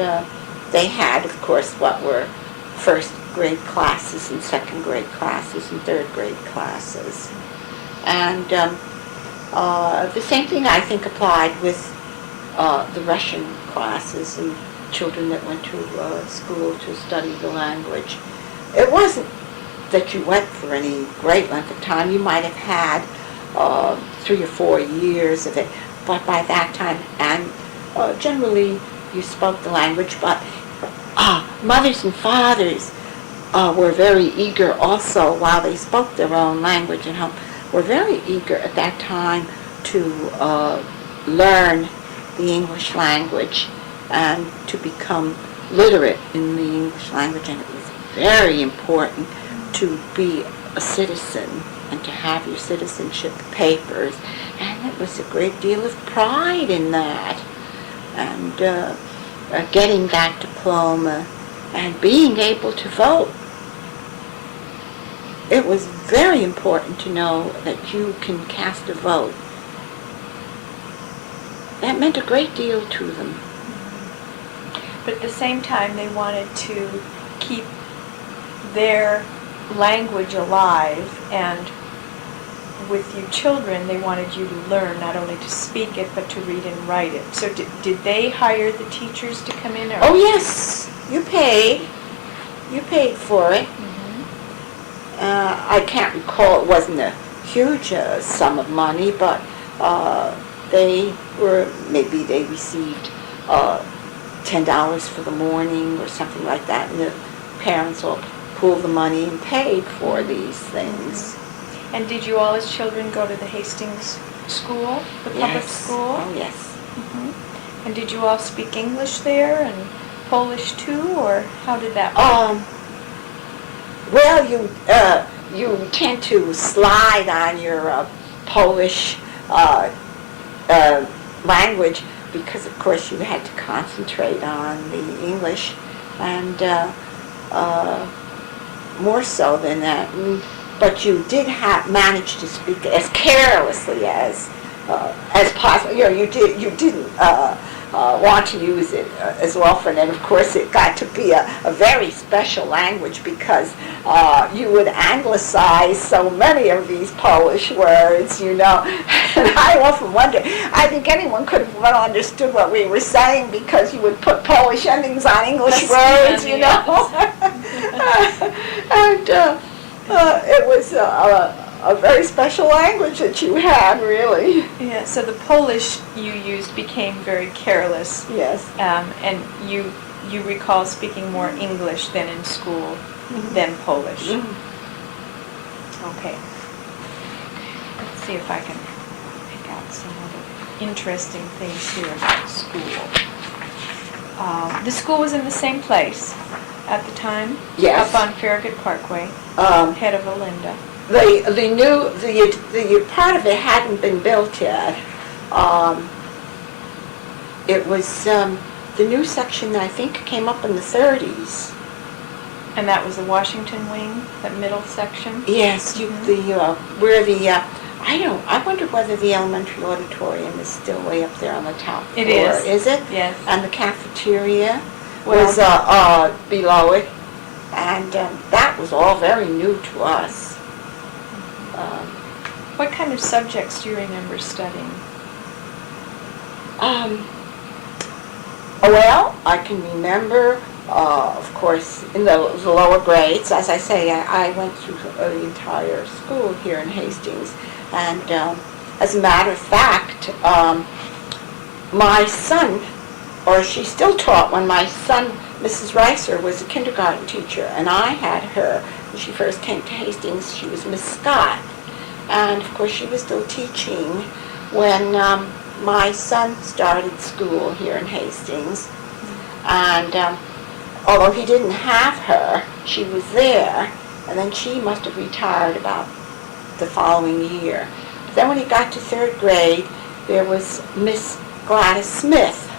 they had, of course, what were first grade classes and second grade classes and third grade classes. And the same thing, I think, applied with the Russian classes and children that went to school to study the language. It wasn't that you went for any great length of time. You might have had 3 or 4 years of it, but by that time, and generally you spoke the language, but mothers and fathers were very eager also, while they spoke their own language at home, were very eager at that time to learn the English language and to become literate in the English language. And it was very important to be a citizen and to have your citizenship papers. And it was a great deal of pride in that. And getting that diploma and being able to vote. It was very important to know that you can cast a vote. That meant a great deal to them. But at the same time, they wanted to keep their language alive, and with you children, they wanted you to learn not only to speak it, but to read and write it. So did they hire the teachers to come in? Or? Oh, yes. You paid. You paid for it. I can't recall, it wasn't a huge sum of money, but maybe they received $10 for the morning or something like that, and the parents all pooled the money and paid for these things. And did you all as children go to the Hastings school, the public school? Oh, yes. Mm-hmm. And did you all speak English there and Polish too, or how did that work? Well, you tend to slide on your Polish language because, of course, you had to concentrate on the English, and more so than that. But you did manage to speak as carelessly as possible. You know, you didn't want to use it as often, and of course it got to be a very special language because you would anglicize so many of these Polish words, you know. And I often wonder, I think anyone could have well understood what we were saying because you would put Polish endings on English words, you know. And it was a very special language that you had, really. Yeah, so the Polish you used became very careless. Yes. And you recall speaking more English than in school than Polish. Okay. Let's see if I can pick out some other interesting things here about school. The school was in the same place at the time? Yes. Up on Farragut Parkway, head of Olinda. The part of it hadn't been built yet. It was the new section that I think came up in the 30s. And that was the Washington wing, that middle section? Yes, I wonder whether the elementary auditorium is still way up there on the top floor. It is. Is it? Yes. And the cafeteria was below it, and that was all very new to us. What kind of subjects do you remember studying? Well, I can remember, of course, in the lower grades. As I say, I went through the entire school here in Hastings, and as a matter of fact, my son, or she still taught when my son, Mrs. Reiser, was a kindergarten teacher, and I had her when she first came to Hastings. She was Miss Scott, and of course she was still teaching when my son started school here in Hastings. And although he didn't have her, she was there, and then she must have retired about the following year. But then when he got to third grade, there was Miss Gladys Smith,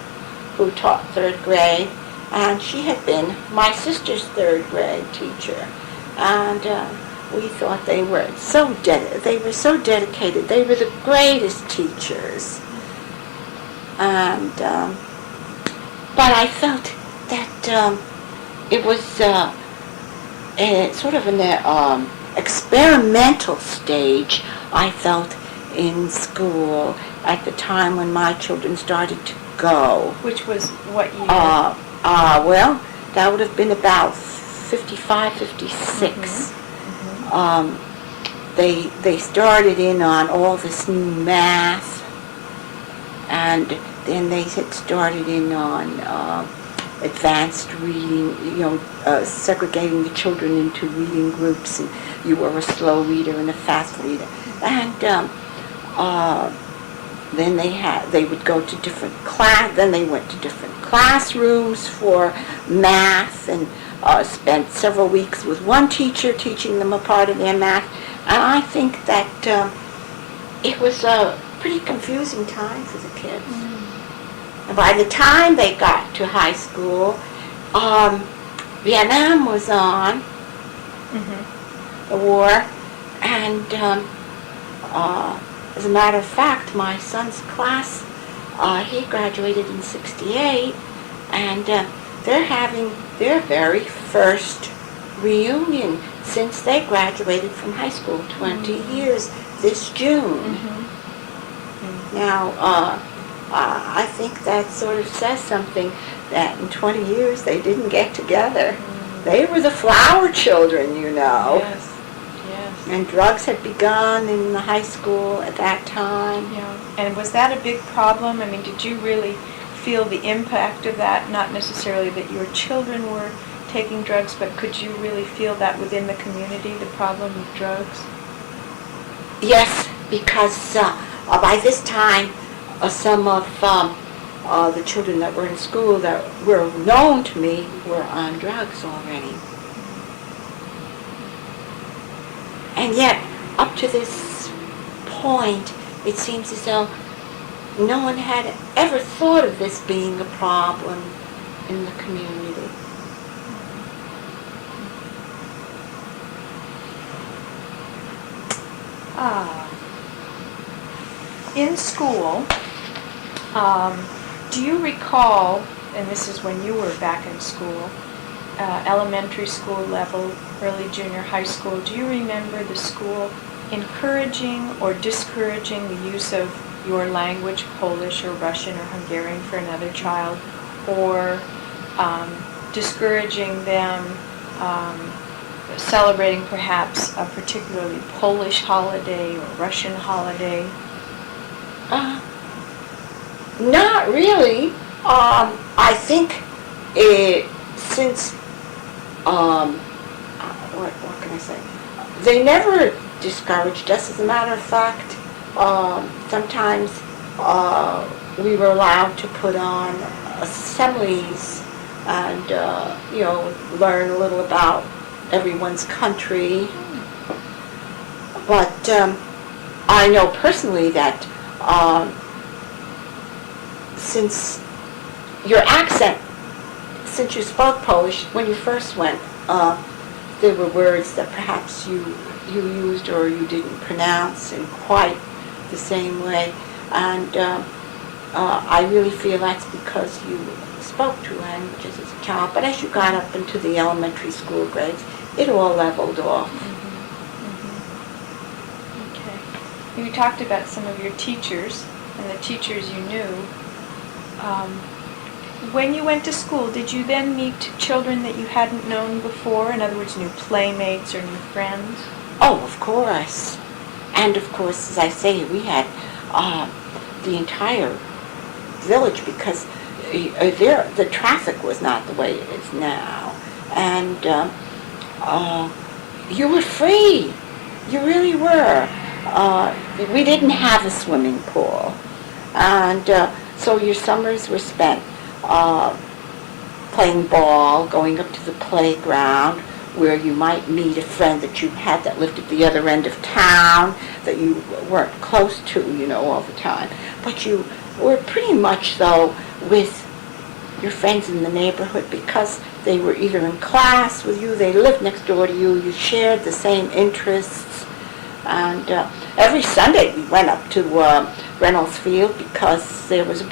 who taught third grade, and she had been my sister's third grade teacher. And we thought they were so dedicated. They were the greatest teachers. And but I felt that it was sort of an experimental stage, I felt, in school at the time when my children started to go. Which was what year? Well, that would have been about 55, 56. They started in on all this new math, and then they had started in on advanced reading, segregating the children into reading groups, and you were a slow reader and a fast reader. And then they would go to different then they went to different classrooms for math, and spent several weeks with one teacher teaching them a part of their math. And I think that it was a pretty confusing time for the kids. And by the time they got to high school, Vietnam was on, the war, and as a matter of fact, my son's class, he graduated in '68, and they're having their very first reunion since they graduated from high school, 20 years, this June. Now, I think that sort of says something, that in 20 years they didn't get together. They were the flower children, Yes. And drugs had begun in the high school at that time. Yeah. And was that a big problem? I mean, did you really feel the impact of that? Not necessarily that your children were taking drugs, but could you really feel that within the community, the problem of drugs? Yes, because by this time, some of the children that were in school that were known to me were on drugs already. And yet, up to this point, it seems as though no one had ever thought of this being a problem in the community. In school, do you recall, and this is when you were back in school, elementary school level, early junior high school, do you remember the school encouraging or discouraging the use of your language, Polish or Russian or Hungarian, for another child, or discouraging them celebrating perhaps a particularly Polish holiday or Russian holiday? Not really. I think since, what can I say? They never discouraged us. As a matter of fact, sometimes we were allowed to put on assemblies and, learn a little about everyone's country. But I know personally that since your accent, since you spoke Polish when you first went, there were words that perhaps you used or you didn't pronounce in quite the same way. And I really feel that's because you spoke two languages as a child. But as you got up into the elementary school grades, it all leveled off. Okay. You talked about some of your teachers and the teachers you knew. When you went to school, did you then meet children that you hadn't known before? In other words, new playmates or new friends? Oh, of course. And of course, as I say, we had the entire village, because the traffic was not the way it is now. And you were free. You really were. we didn't have a swimming pool. And so your summers were spent playing ball, going up to the playground, where you might meet a friend that you had that lived at the other end of town that you weren't close to, all the time. But you were pretty much, though, with your friends in the neighborhood because they were either in class with you, they lived next door to you, you shared the same interests. And every Sunday we went up to Reynolds Field because there was a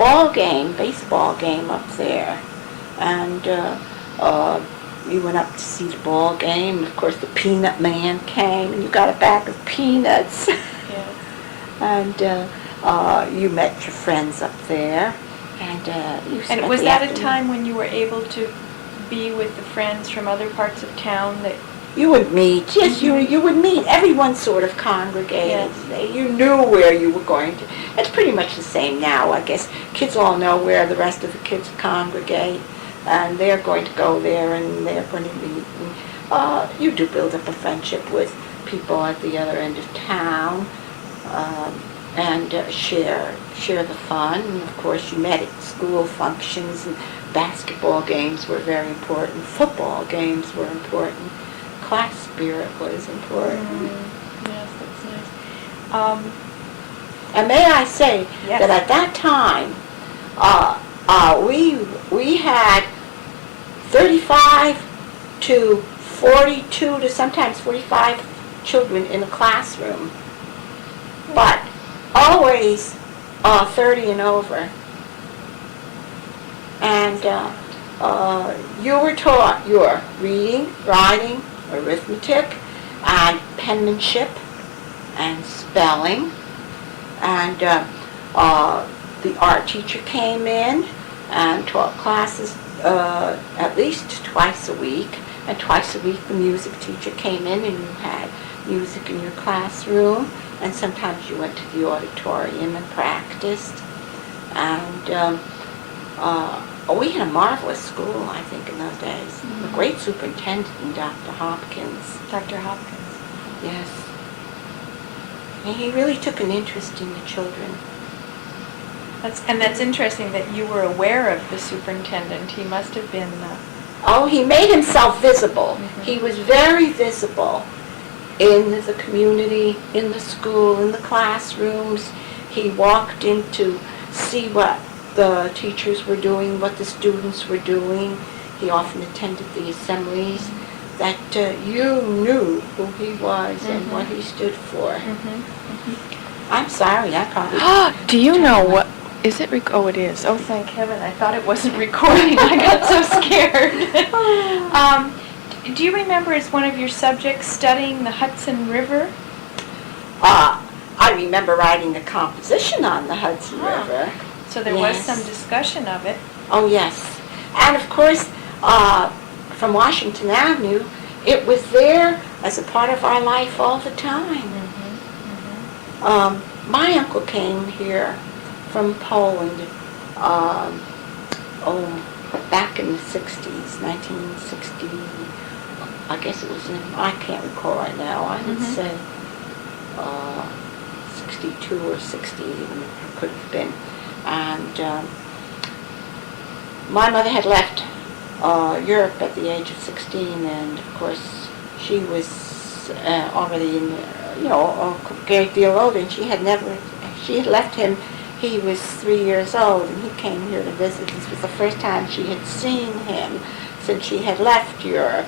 baseball game up there. And we went up to see the ball game. Of course, the Peanut Man came, and you got a bag of peanuts. Yes. And you met your friends up there. And you spent And was the that a afternoon. time when you were able to be with the friends from other parts of town that... You would meet, yes, you would meet. Everyone sort of congregated. Yes. You knew where you were going to. It's pretty much the same now, I guess. Kids all know where the rest of the kids congregate, and they're going to go there, and they're going to meet. And, you do build up a friendship with people at the other end of town, and share the fun. And of course, you met at school functions, and basketball games were very important. Football games were important. Class spirit was important. Yes, that's nice. And may I say Yes. that at that time, we had 35 to 42 to sometimes 45 children in a classroom, but always 30 and over. And you were taught your reading, writing, arithmetic, and penmanship, and spelling. And the art teacher came in and taught classes at least twice a week. And twice a week the music teacher came in and you had music in your classroom. And sometimes you went to the auditorium and practiced. And we had a marvelous school, I think, in those days. A great superintendent, Dr. Hopkins. Dr. Hopkins. Yes. And he really took an interest in the children. That's interesting that you were aware of the superintendent. He must have been... Oh, he made himself visible. Mhm. He was very visible in the community, in the school, in the classrooms. He walked in to see what the teachers were doing, what the students were doing. He often attended the assemblies. That you knew who he was and what he stood for. I'm sorry, I probably... Do you know what... Is it... Oh, it is. Oh, thank heaven. I thought it wasn't recording. I got so scared. Do you remember as one of your subjects studying the Hudson River? I remember writing the composition on the Hudson River. So there was Yes. some discussion of it. Oh, yes. And of course, from Washington Avenue, it was there as a part of our life all the time. My uncle came here from Poland, back in the 60s, 1960, I guess it was I can't recall right now, I would say 62 or 60 even, it could have been. And my mother had left Europe at the age of 16, and of course she was already in, a great deal older, and she had left him. He was 3 years old, and he came here to visit. This was the first time she had seen him since she had left Europe.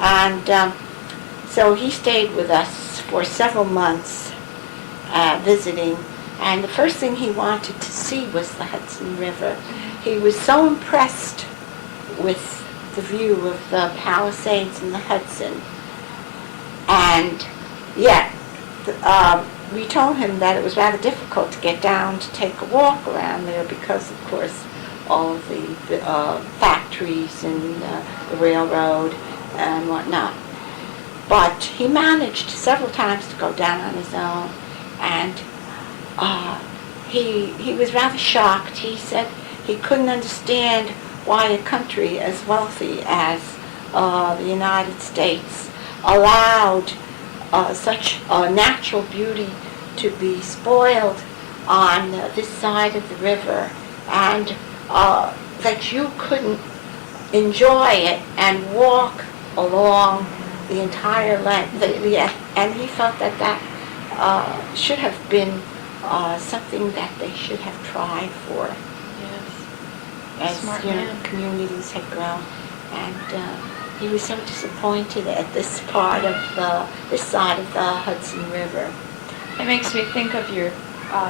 And so he stayed with us for several months visiting, and the first thing he wanted to see was the Hudson River. He was so impressed with the view of the Palisades and the Hudson. And yet, we told him that it was rather difficult to get down to take a walk around there because, of course, all of the factories and the railroad and whatnot. But he managed several times to go down on his own, and he was rather shocked. He said he couldn't understand why a country as wealthy as the United States allowed such natural beauty to be spoiled on this side of the river, and that you couldn't enjoy it and walk along the entire length. And he felt that that should have been something that they should have tried for. Yes. As Smart you know, man. communities had grown, and he was so disappointed at this part of this side of the Hudson River. It makes me think of your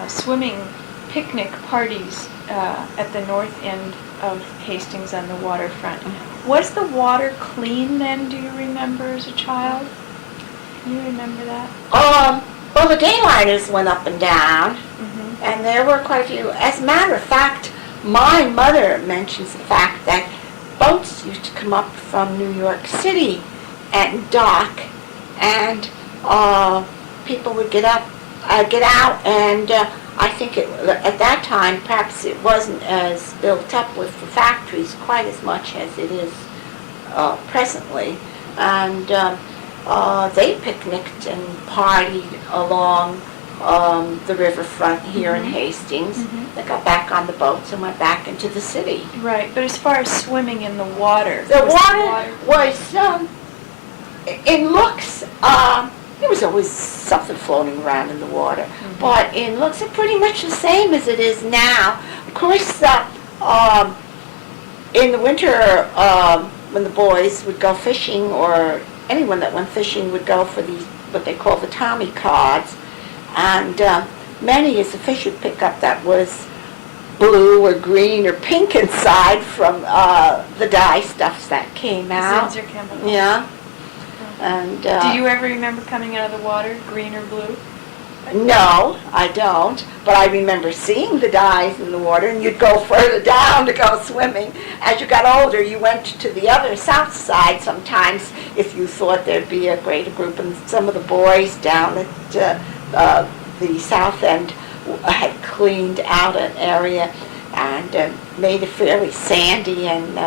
swimming picnic parties at the north end of Hastings on the waterfront. Was the water clean then, do you remember, as a child? Can you remember that? Well, the dayliners went up and down, Mm-hmm. and there were quite a few. As a matter of fact, my mother mentions the fact that boats used to come up from New York City and dock, and people would get out, and I think at that time perhaps it wasn't as built up with the factories quite as much as it is presently, and they picnicked and partied along the riverfront here in Hastings. Mhm. They got back on the boats and went back into the city. Right, but as far as swimming in the water, The was water was, in looks, there was always something floating around in the water, but in looks, it's pretty much the same as it is now. Of course, in the winter, when the boys would go fishing, or anyone that went fishing would go for these, what they call the Tommy cods, and many as the fish would pick up that was blue or green or pink inside from the dye stuffs that came out. Zinsser chemicals. Yeah. And Do you ever remember coming out of the water, green or blue? no, I don't. But I remember seeing the dyes in the water, and you'd go further down to go swimming. As you got older, you went to the other south side sometimes if you thought there'd be a greater group. And some of the boys down at the south end had cleaned out an area and made it fairly sandy, and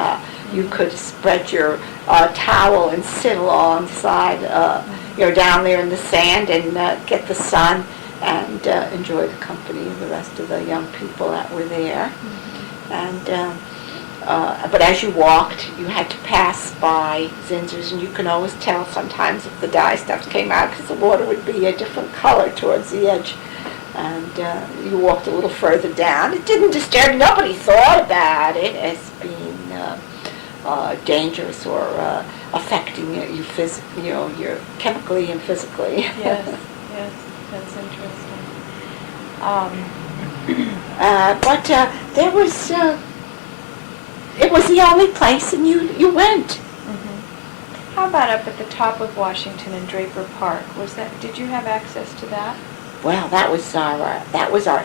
you could spread your towel and sit alongside, down there in the sand and get the sun and enjoy the company of the rest of the young people that were there. And but as you walked, you had to pass by Zinser's, and you can always tell sometimes if the dye stuff came out because the water would be a different color towards the edge. And you walked a little further down. It didn't disturb. Nobody thought about it as being dangerous or affecting you you're chemically and physically. Yes, yes, that's interesting. But there was. It was the only place, and you went. How about up at the top of Washington and Draper Park? Did you have access to that? Well, that was our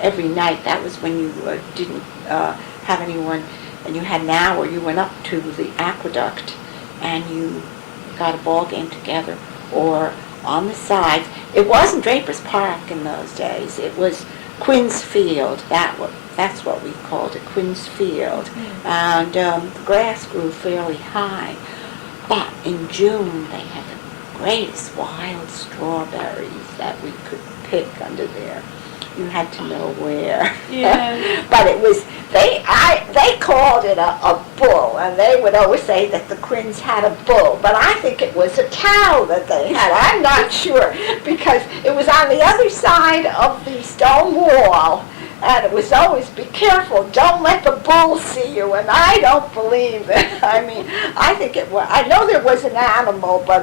every night. That was when you didn't have anyone, and you had an hour. You went up to the aqueduct, and you got a ball game together, or on the sides. It wasn't Draper's Park in those days. It was Quinn's Field. That's what we called it, Quinn's Field. And the grass grew fairly high. But in June, they had the greatest wild strawberries that we could pick under there. You had to know where. Yeah. But it was, they called it a bull, and they would always say that the Quinns had a bull, but I think it was a cow that they had. I'm not sure, because it was on the other side of the stone wall, and it was always, be careful, don't let the bull see you, and I don't believe it. I mean, I think it was, I know there was an animal, but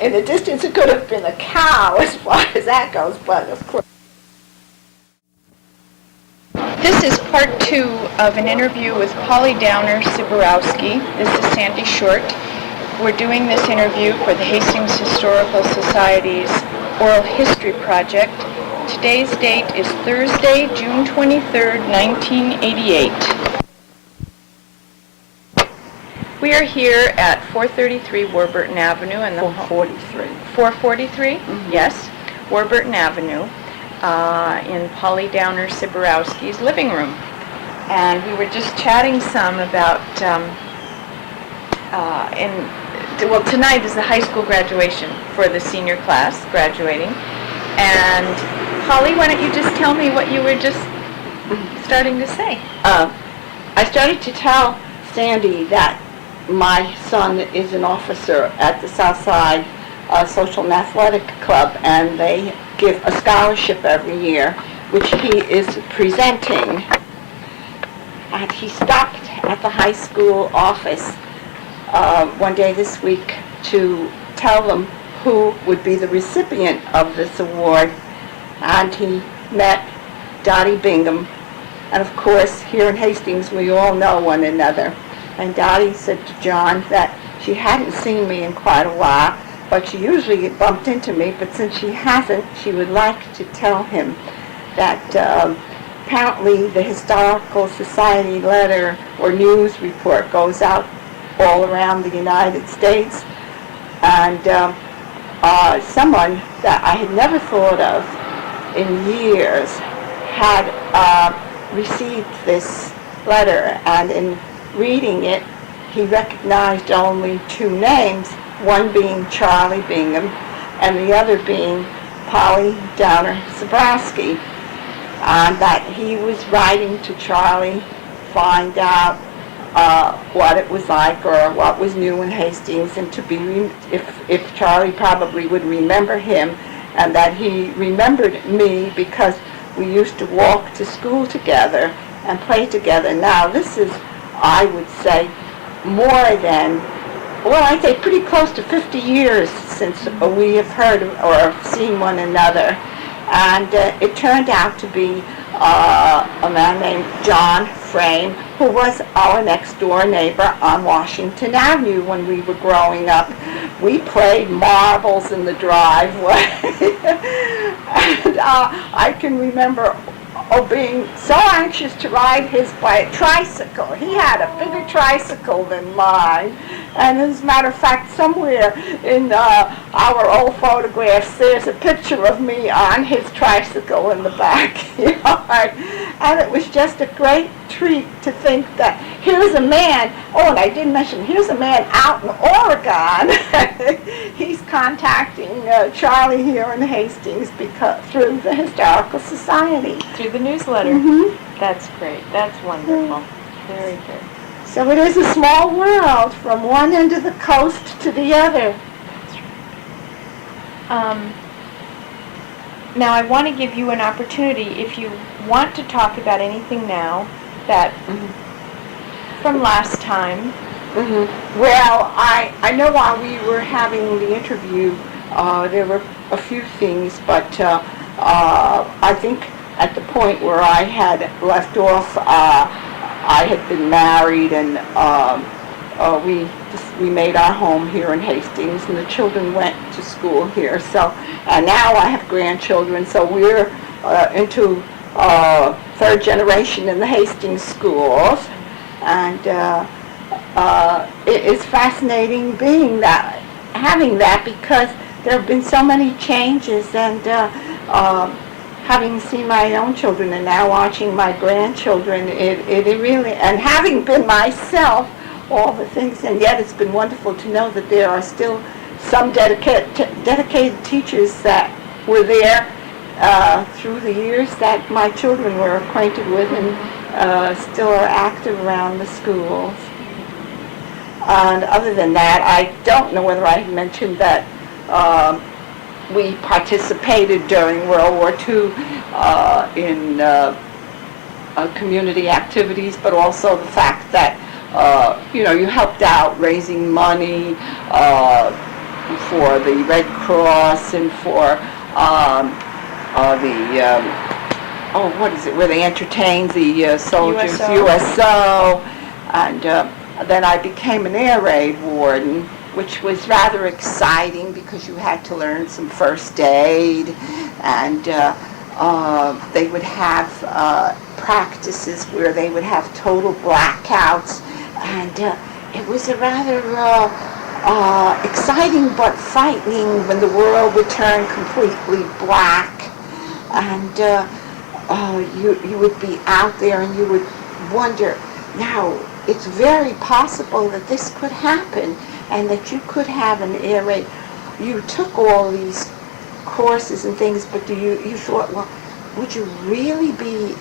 in the distance it could have been a cow as far as that goes, but of course. This is part 2 of an interview with Polly Ciborowski. This is Sandy Shortt. We're doing this interview for the Hastings Historical Society's Oral History Project. Today's date is Thursday, June 23rd, 1988. We are here at 433 Warburton Avenue and the 443. 443? Mm-hmm. Yes, Warburton Avenue. In Polly Ciborowski's living room. And we were just chatting some about well, tonight is the high school graduation for the senior class graduating. And Polly, why don't you just tell me what you were just starting to say? I started to tell Sandy that my son is an officer at the Southside Social and Athletic Club, and they give a scholarship every year, which he is presenting. And he stopped at the high school office one day this week to tell them who would be the recipient of this award, and he met Dottie Bingham. And of course, here in Hastings, we all know one another. And Dottie said to John that she hadn't seen me in quite a while, but she usually bumped into me, but since she hasn't, she would like to tell him that apparently the Historical Society letter or news report goes out all around the United States, and someone that I had never thought of in years had received this letter, and in reading it, he recognized only two names, one being Charlie Bingham and the other being Polly Ciborowski, and that he was writing to Charlie, find out what it was like or what was new in Hastings, and to be if Charlie probably would remember him, and that he remembered me because we used to walk to school together and play together. Now this is, I would say, more than, well, I'd say pretty close to 50 years since we have heard or seen one another. And it turned out to be a man named John Frame, who was our next door neighbor on Washington Avenue when we were growing up. We played marbles in the driveway. And I can remember being so anxious to ride his tricycle. He had a bigger tricycle than mine. And as a matter of fact, somewhere in our old photographs, there's a picture of me on his tricycle in the backyard. And it was just a great treat to think that here's a man, oh, and I didn't mention, here's a man out in Oregon. He's contacting Charlie here in Hastings through the Historical Society. Through the newsletter. Mm-hmm. That's great. That's wonderful. Very good. So it is a small world from one end of the coast to the other. Now I want to give you an opportunity, if you want to talk about anything now that from last time. Mm-hmm. Well, I know while we were having the interview, there were a few things, but I think at the point where I had left off, I had been married, and we made our home here in Hastings, and the children went to school here. So now I have grandchildren, so we're into third generation in the Hastings schools, and it is fascinating having that, because there have been so many changes, and having seen my own children and now watching my grandchildren, it really, and having been myself, all the things, and yet it's been wonderful to know that there are still some dedicated teachers that were there through the years that my children were acquainted with, and still are active around the schools. And other than that, I don't know whether I had mentioned that we participated during World War II in community activities, but also the fact that you helped out raising money for the Red Cross and for where they entertained the soldiers, USO, and then I became an air raid warden, which was rather exciting because you had to learn some first aid, and they would have practices where they would have total blackouts, and it was a rather exciting but frightening when the world would turn completely black, and you would be out there and you would wonder, now, it's very possible that this could happen and that you could have an air raid. You took all these courses and things, but you thought, well, would you really be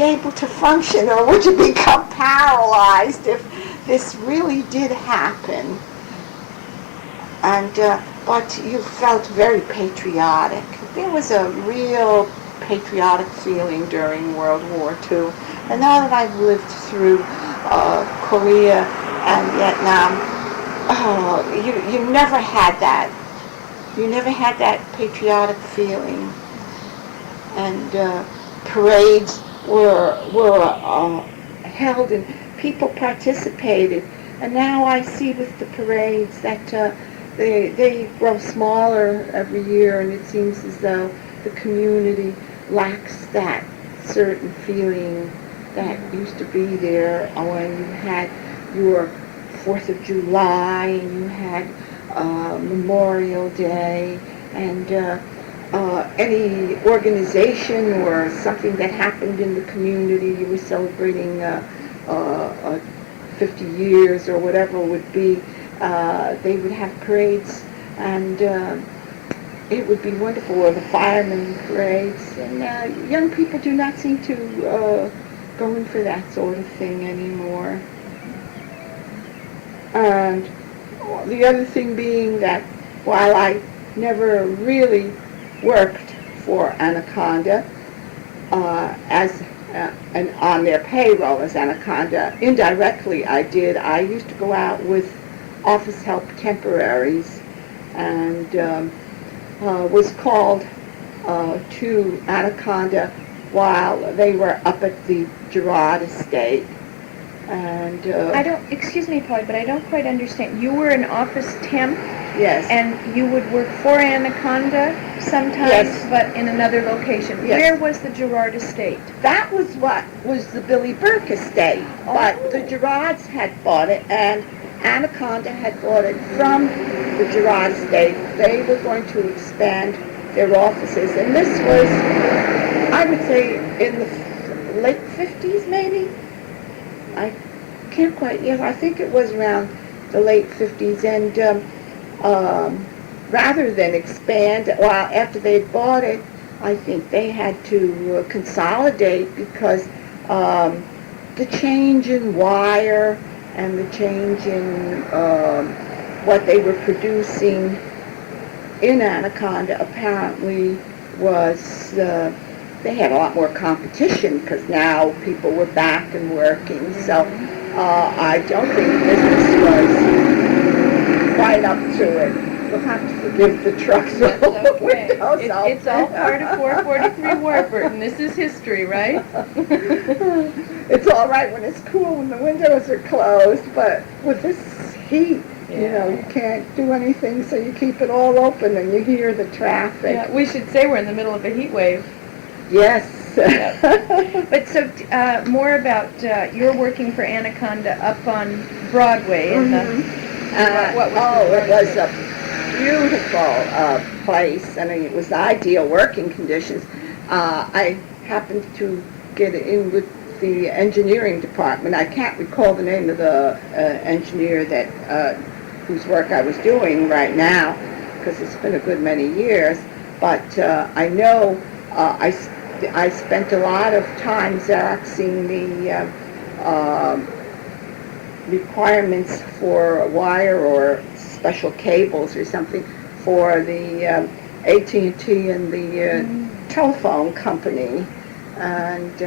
able to function, or would you become paralyzed if this really did happen? And but you felt very patriotic. There was a real patriotic feeling during World War II. And now that I've lived through Korea and Vietnam, you never had that. You never had that patriotic feeling. And parades were held and people participated. And now I see with the parades that they grow smaller every year, and it seems as though the community lacks that certain feeling that used to be there when you had your 4th of July and you had Memorial Day and any organization or something that happened in the community. You were celebrating 50 years or whatever it would be. They would have parades, and it would be wonderful, or the firemen parades. And young people do not seem to go in for that sort of thing anymore. And the other thing being that while I never really worked for Anaconda and on their payroll as Anaconda, indirectly I did. I used to go out with office help temporaries and was called to Anaconda while they were up at the Girard estate. And excuse me, Polly, but I don't quite understand. You were an office temp? Yes. And you would work for Anaconda sometimes, yes, but in another location. Yes. Where was the Girard estate? That was what was the Billy Burke estate, but the Girards had bought it, and Anaconda had bought it from the Girard estate. They were going to expand their offices, and this was, I would say, in the late 50s, maybe? I can't quite, yes, I think it was around the late 50s, and rather than expand, well, after they had bought it, I think they had to consolidate because the change in wire and the change in what they were producing in Anaconda apparently was, they had a lot more competition because now people were back and working. So I don't think business was quite up to it. You'll have to forgive the trucks with all the windows open. It's all part of 443 Warburton. This is history, right? It's all right when it's cool when the windows are closed, but with this heat, you know, you can't do anything, so you keep it all open and you hear the traffic. Yeah, we should say we're in the middle of a heat wave. Yes. But so more about you're working for Anaconda up on Broadway. In what was it was a beautiful place. I mean, it was ideal working conditions. I happened to get in with the engineering department. I can't recall the name of the engineer that whose work I was doing right now, because it's been a good many years. But I know I spent a lot of time xeroxing the requirements for wire or special cables or something for the AT&T and the telephone company. And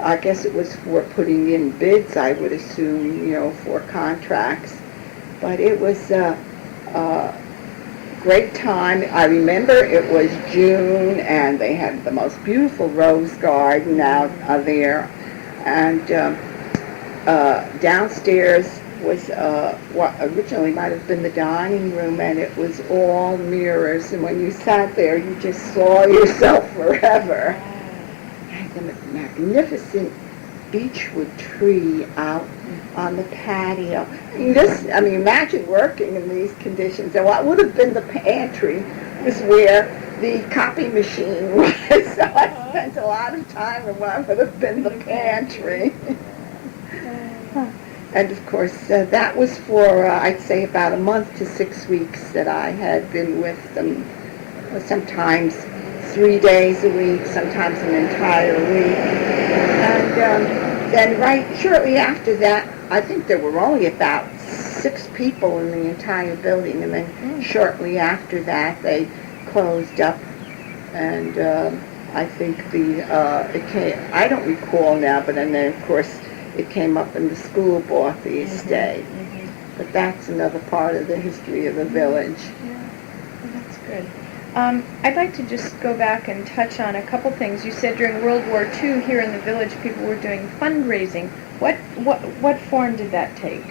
I guess it was for putting in bids, I would assume, you know, for contracts. But it was a great time. I remember it was June, and they had the most beautiful rose garden out there. And downstairs was what originally might have been the dining room, and it was all mirrors. And when you sat there, you just saw yourself forever. The magnificent beechwood tree out on the patio. I mean, imagine working in these conditions. And what would have been the pantry was where the copy machine was. So I spent a lot of time in what would have been the pantry. And of course, that was for, I'd say, about a month to 6 weeks that I had been with them. Sometimes 3 days a week, sometimes an entire week. And then right shortly after that, I think there were only about 6 people in the entire building. And then shortly after that, they closed up. And I think it came, I don't recall now, but then of course it came up in the school bought the estate. But that's another part of the history of the village. Yeah, well, that's good. I'd like to just go back and touch on a couple things. You said during World War II here in the village people were doing fundraising. What form did that take?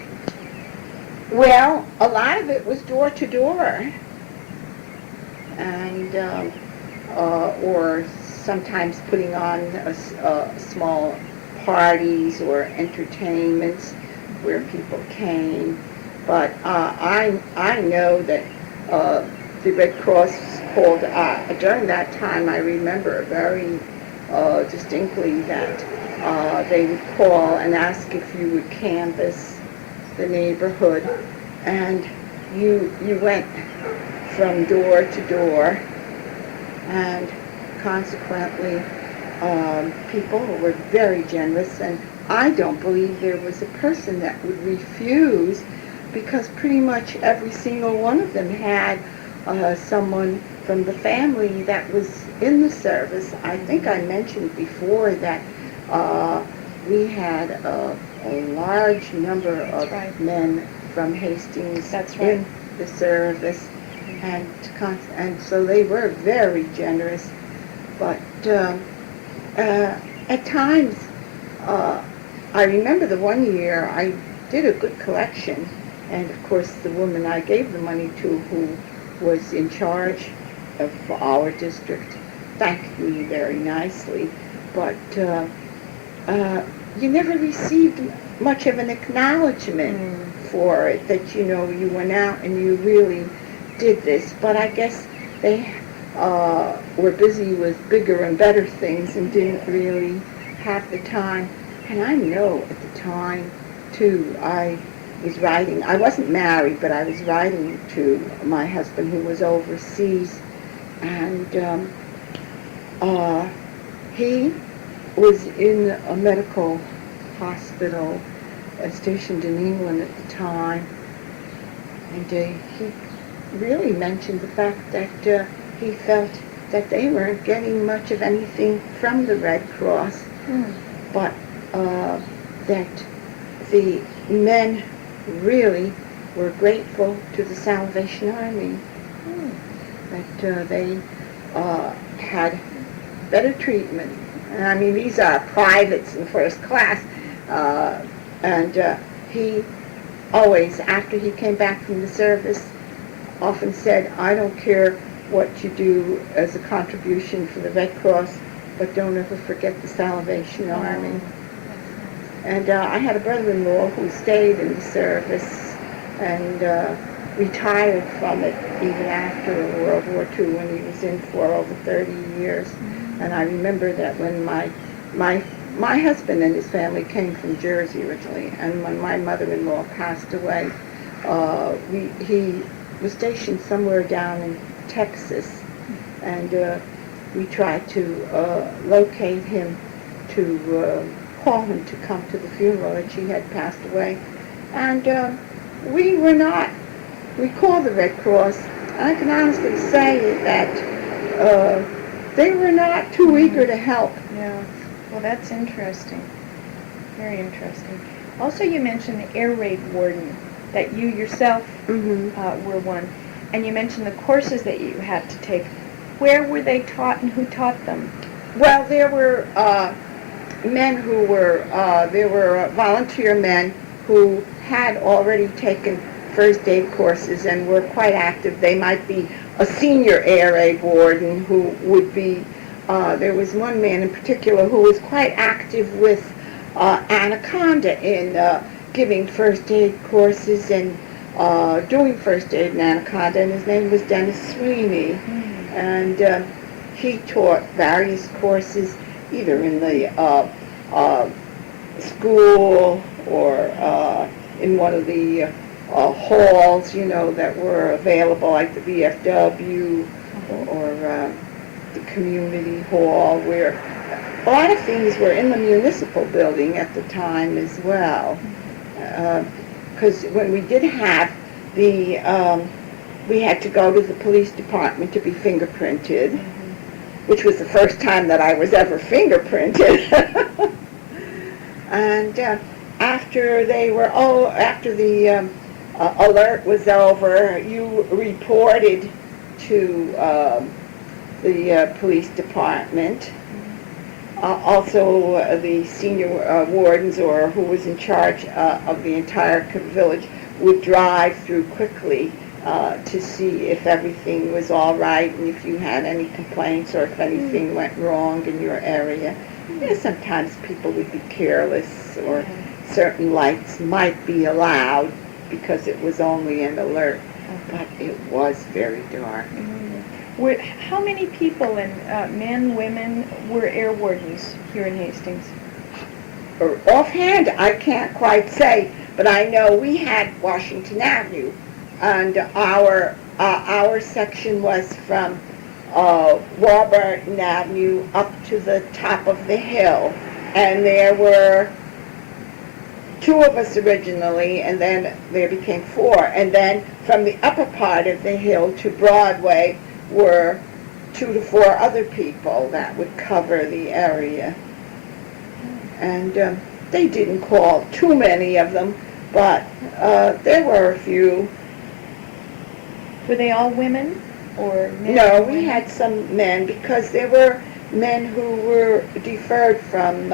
Well, a lot of it was door to door, and or sometimes putting on small parties or entertainments where people came. But I know that the Red Cross called, during that time I remember very distinctly that they would call and ask if you would canvass the neighborhood, and you went from door to door, and consequently people were very generous, and I don't believe there was a person that would refuse, because pretty much every single one of them had someone from the family that was in the service. I think I mentioned before that we had a large number of men from Hastings in the service, and so they were very generous. But at times, I remember the one year I did a good collection, and of course the woman I gave the money to, who was in charge of our district, thanked me very nicely, but you never received much of an acknowledgement for it, that you went out and you really did this. But I guess they were busy with bigger and better things and didn't really have the time. And I know at the time too, I was writing, I wasn't married, but I was writing to my husband who was overseas, and he was in a medical hospital stationed in England at the time, and he really mentioned the fact that he felt that they weren't getting much of anything from the Red Cross, but that the men really were grateful to the Salvation Army, that they had better treatment. And I mean, these are privates in first class, and he always, after he came back from the service, often said, I don't care what you do as a contribution for the Red Cross, but don't ever forget the Salvation Army. And I had a brother-in-law who stayed in the service and retired from it even after World War II, when he was in for over 30 years. And I remember that when my husband and his family came from Jersey originally, and when my mother-in-law passed away, he was stationed somewhere down in Texas, and we tried to locate him, to call him to come to the funeral, that she had passed away. And we called the Red Cross, and I can honestly say that they were not too eager to help. Yeah, well, that's interesting. Very interesting. Also, you mentioned the air raid warden, that you yourself were one, and you mentioned the courses that you had to take. Where were they taught, and who taught them? Well, there were men who were, there were volunteer men who had already taken first aid courses and were quite active. They might be a senior air raid warden who would be, there was one man in particular who was quite active with Anaconda in giving first aid courses and doing first aid in Anaconda, and his name was Dennis Sweeney. And he taught various courses, either in the school or in one of the halls, that were available, like the VFW or the community hall, where a lot of things were in the municipal building at the time as well. Because when we did have we had to go to the police department to be fingerprinted, which was the first time that I was ever fingerprinted. And after the alert was over, you reported to the police department. Also, the senior wardens, or who was in charge of the entire village, would drive through quickly to see if everything was all right and if you had any complaints or if anything went wrong in your area. Sometimes people would be careless, or certain lights might be allowed because it was only an alert, but it was very dark. How many people, men, women, were air wardens here in Hastings? Offhand, I can't quite say, but I know we had Washington Avenue, and our section was from Warburton Avenue up to the top of the hill, and there were 2 of us originally, and then there became 4, and then from the upper part of the hill to Broadway were 2 to 4 other people that would cover the area. And they didn't call too many of them, but there were a few. Were they all women, or men? No, we had some men, because there were men who were deferred from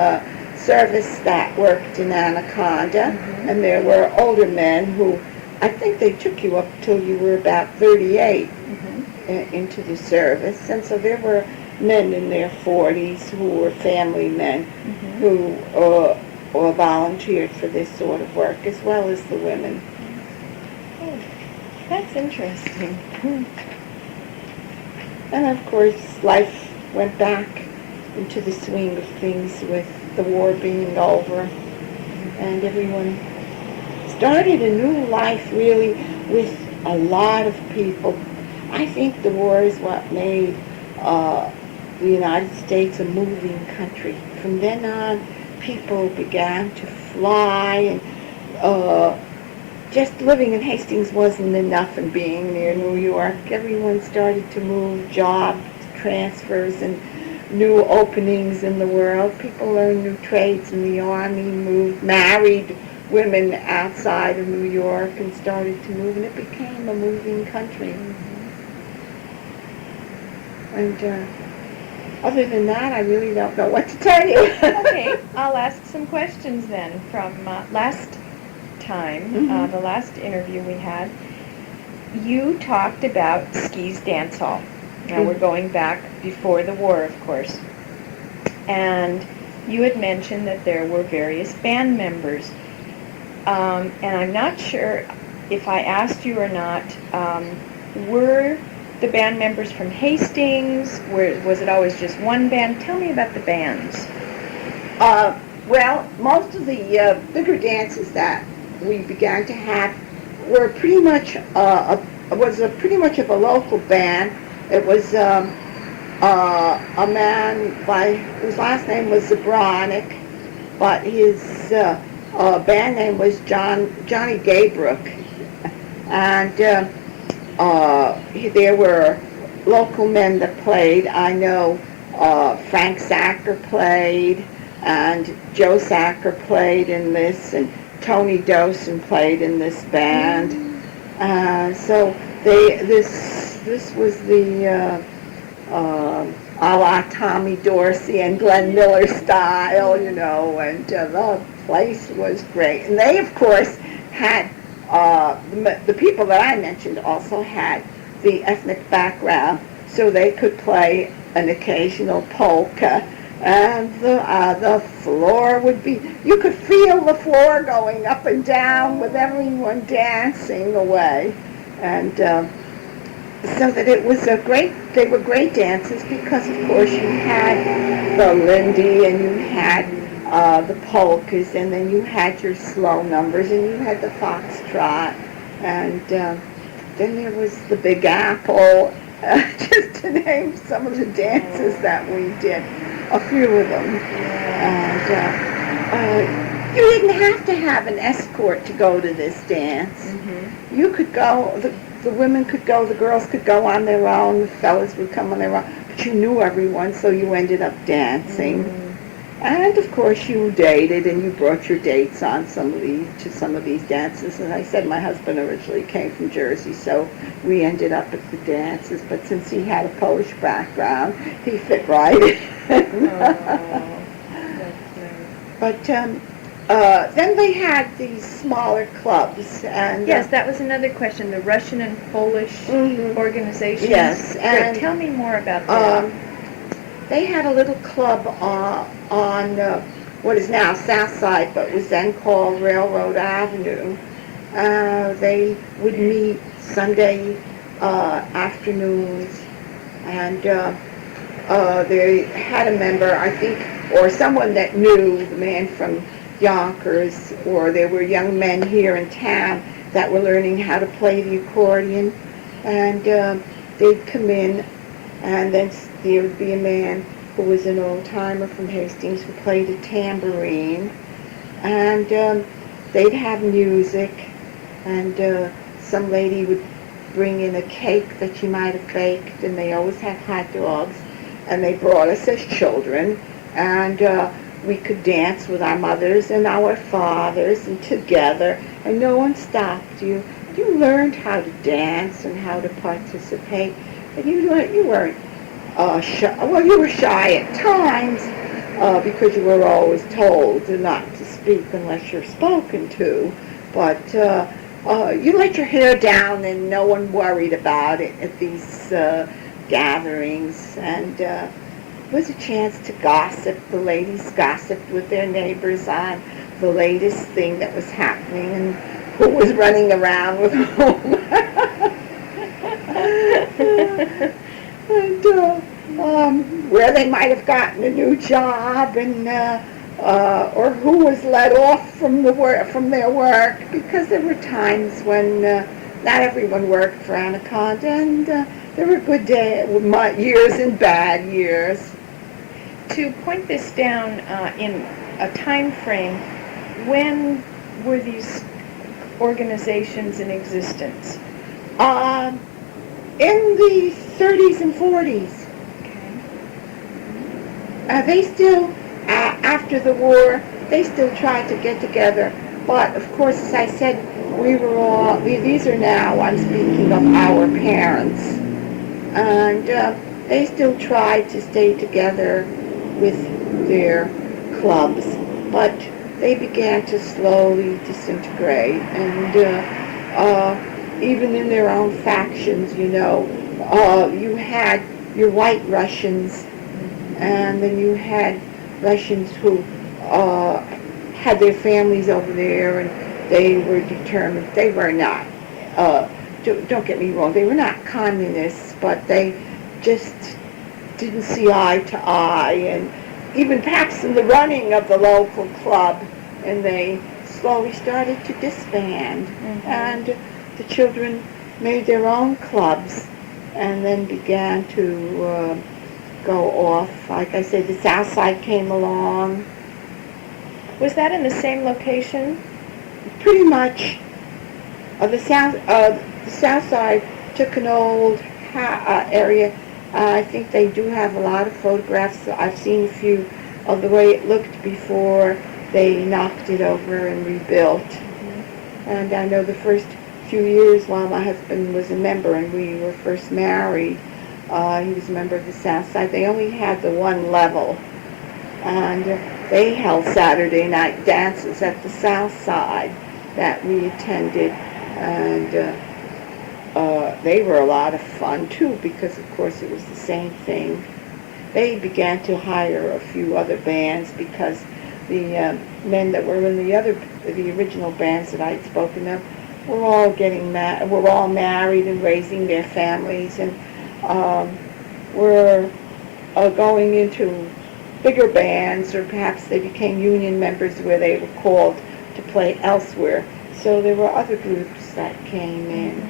service that worked in Anaconda, and there were older men who, I think they took you up till you were about 38 into the service, and so there were men in their 40s who were family men who volunteered for this sort of work, as well as the women. Oh, that's interesting. And of course, life went back into the swing of things with the war being over, and everyone started a new life, really, with a lot of people. I think the war is what made the United States a moving country. From then on, people began to fly, and just living in Hastings wasn't enough, and being near New York, everyone started to move, job transfers and new openings in the world. People learned new trades in the Army, married women outside of New York and started to move, and it became a moving country. And other than that, I really don't know what to tell you. Okay, I'll ask some questions then from last time, the last interview we had. You talked about Ski's Dance Hall. Now we're going back before the war, of course. And you had mentioned that there were various band members. And I'm not sure if I asked you or not, were the band members from Hastings? Was it always just one band? Tell me about the bands. Well, most of the bigger dances that we began to have were pretty much pretty much of a local band. It was a man whose last name was Zabronic, but his band name was Johnny Gaybrook, and there were local men that played. I know Frank Sacker played, and Joe Sacker played in this, and Tony Dosen played in this band. So this was the a la Tommy Dorsey and Glenn Miller style, and the place was great. And they, of course, had, the people that I mentioned also had the ethnic background, so they could play an occasional polka, and the floor would be, you could feel the floor going up and down with everyone dancing away. And so that it was they were great dances, because of course you had the Lindy, and you had the polkas, and then you had your slow numbers, and you had the foxtrot, and then there was the Big Apple, just to name some of the dances that we did, a few of them. And you didn't have to have an escort to go to this dance. Mm-hmm. You could go, the women could go, the girls could go on their own, the fellas would come on their own, but you knew everyone, so you ended up dancing. Mm-hmm. And of course you dated, and you brought your dates on some of these dances. And I said my husband originally came from Jersey, so we ended up at the dances. But since he had a Polish background, he fit right in. That's nice. But then they had these smaller clubs, and Yes, that was another question. The Russian and Polish organizations. Yes, Great. and Tell me more about that. they had a little club on what is now South Side, but was then called Railroad Avenue. They would meet Sunday afternoons, and they had a member, I think, or someone that knew the man from Yonkers, or there were young men here in town that were learning how to play the accordion, and they'd come in, and then there would be a man who was an old-timer from Hastings who played a tambourine, and they'd have music, and some lady would bring in a cake that she might have baked, and they always had hot dogs, and they brought us as children, and we could dance with our mothers and our fathers and together, and no one stopped you. You learned how to dance and how to participate, and you weren't shy. Well, you were shy at times because you were always told not to speak unless you're spoken to, but you let your hair down and no one worried about it at these gatherings, and it was a chance to gossip. The ladies gossiped with their neighbors on the latest thing that was happening and who was running around with whom. And where they might have gotten a new job, and or who was let off from their work, because there were times when not everyone worked for Anaconda, and there were good years and bad years. To point this down in a time frame, when were these organizations in existence? In the 30s and 40s. Okay. They still, after the war, they still tried to get together. But, of course, as I said, these are now, I'm speaking of our parents. And they still tried to stay together with their clubs. But they began to slowly disintegrate. And even in their own factions, you had your white Russians, and then you had Russians who had their families over there, and they were determined. They were not, don't get me wrong, they were not communists, but they just didn't see eye to eye, and even perhaps in the running of the local club, and they slowly started to disband. Mm-hmm. And the children made their own clubs and then began to go off. Like I said, the South Side came along. Was that in the same location? Pretty much. The South Side took an old area. I think they do have a lot of photographs. I've seen a few of the way it looked before they knocked it over and rebuilt. Mm-hmm. And I know the first few years while my husband was a member and we were first married, he was a member of the South Side. They only had the one level, and they held Saturday night dances at the South Side that we attended, and they were a lot of fun too, because of course it was the same thing. They began to hire a few other bands because the men that were in the original bands that I had spoken of were all were all married and raising their families, and were going into bigger bands, or perhaps they became union members where they were called to play elsewhere. So there were other groups that came in.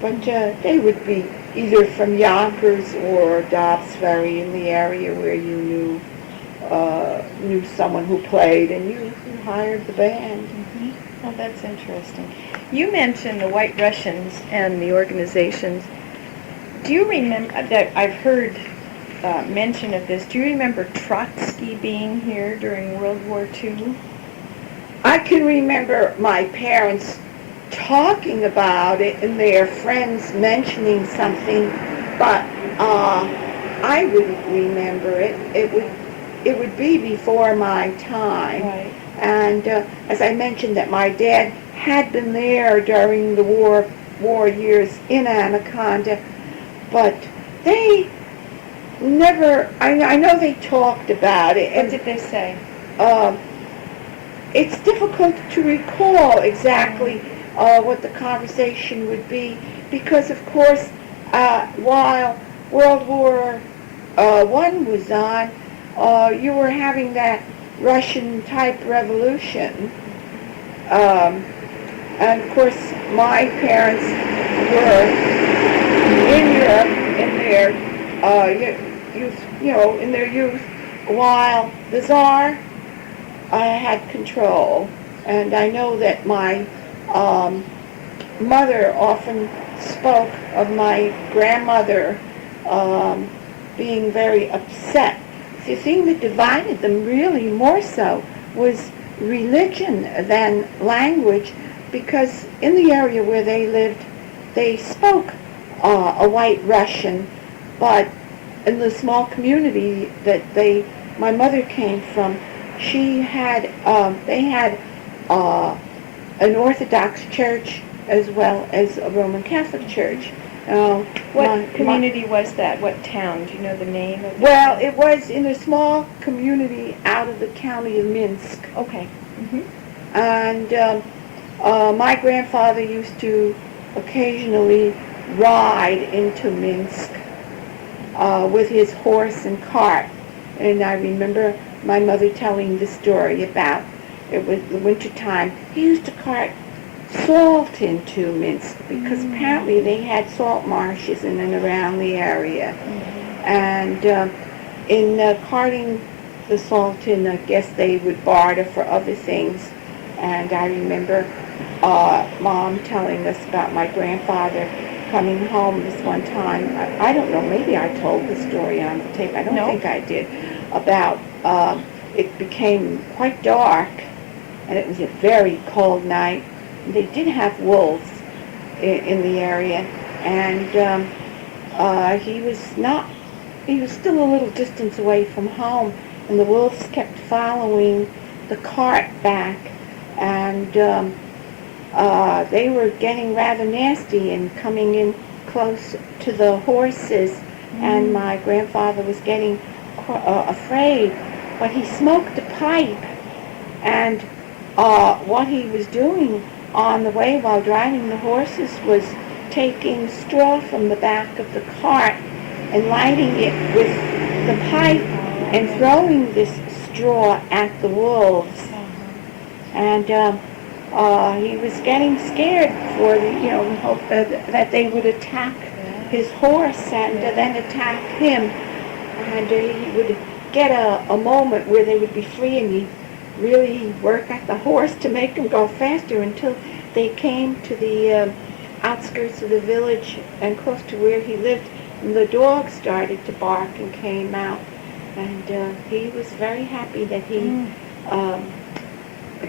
But they would be either from Yonkers or Dobbs Ferry, in the area where you knew someone who played, and you hired the band. Oh, that's interesting. You mentioned the White Russians and the organizations. Do you remember that I've heard mention of this? Do you remember Trotsky being here during World War II? I can remember my parents talking about it and their friends mentioning something, but I wouldn't remember it. It would be before my time. Right. And as I mentioned, that my dad had been there during the war years in Anaconda, but they never, I know they talked about it. What did they say? It's difficult to recall exactly what the conversation would be, because of course while World War I was on, you were having that Russian type revolution, and of course my parents were in Europe in their youth, in their youth, while the Tsar had control. And I know that my mother often spoke of my grandmother being very upset. The thing that divided them really more so was religion than language, because in the area where they lived, they spoke a White Russian, but in the small community that my mother came from, they had an Orthodox church as well as a Roman Catholic church. What community was that? What town? Do you know the name of it? Well, it was in a small community out of the county of Minsk. Okay. And my grandfather used to occasionally ride into Minsk with his horse and cart. And I remember my mother telling the story about, it was the winter time, he used to cart salt into Minsk, because apparently they had salt marshes in and around the area. And in carting the salt in, I guess they would barter for other things. And I remember Mom telling us about my grandfather coming home this one time. I don't know, maybe I told the story on the tape. I don't think I did. About it became quite dark, and it was a very cold night. They did have wolves in the area, and he was still a little distance away from home, and the wolves kept following the cart back, and they were getting rather nasty and coming in close to the horses, and my grandfather was getting afraid, but he smoked a pipe, and what he was doing on the way while driving the horses was taking straw from the back of the cart and lighting it with the pipe and throwing this straw at the wolves. And he was getting scared for in hope that they would attack his horse and then attack him. And he would get a moment where they would be free, and he'd really work at the horse to make him go faster until they came to the outskirts of the village and close to where he lived, and the dog started to bark and came out, and he was very happy that he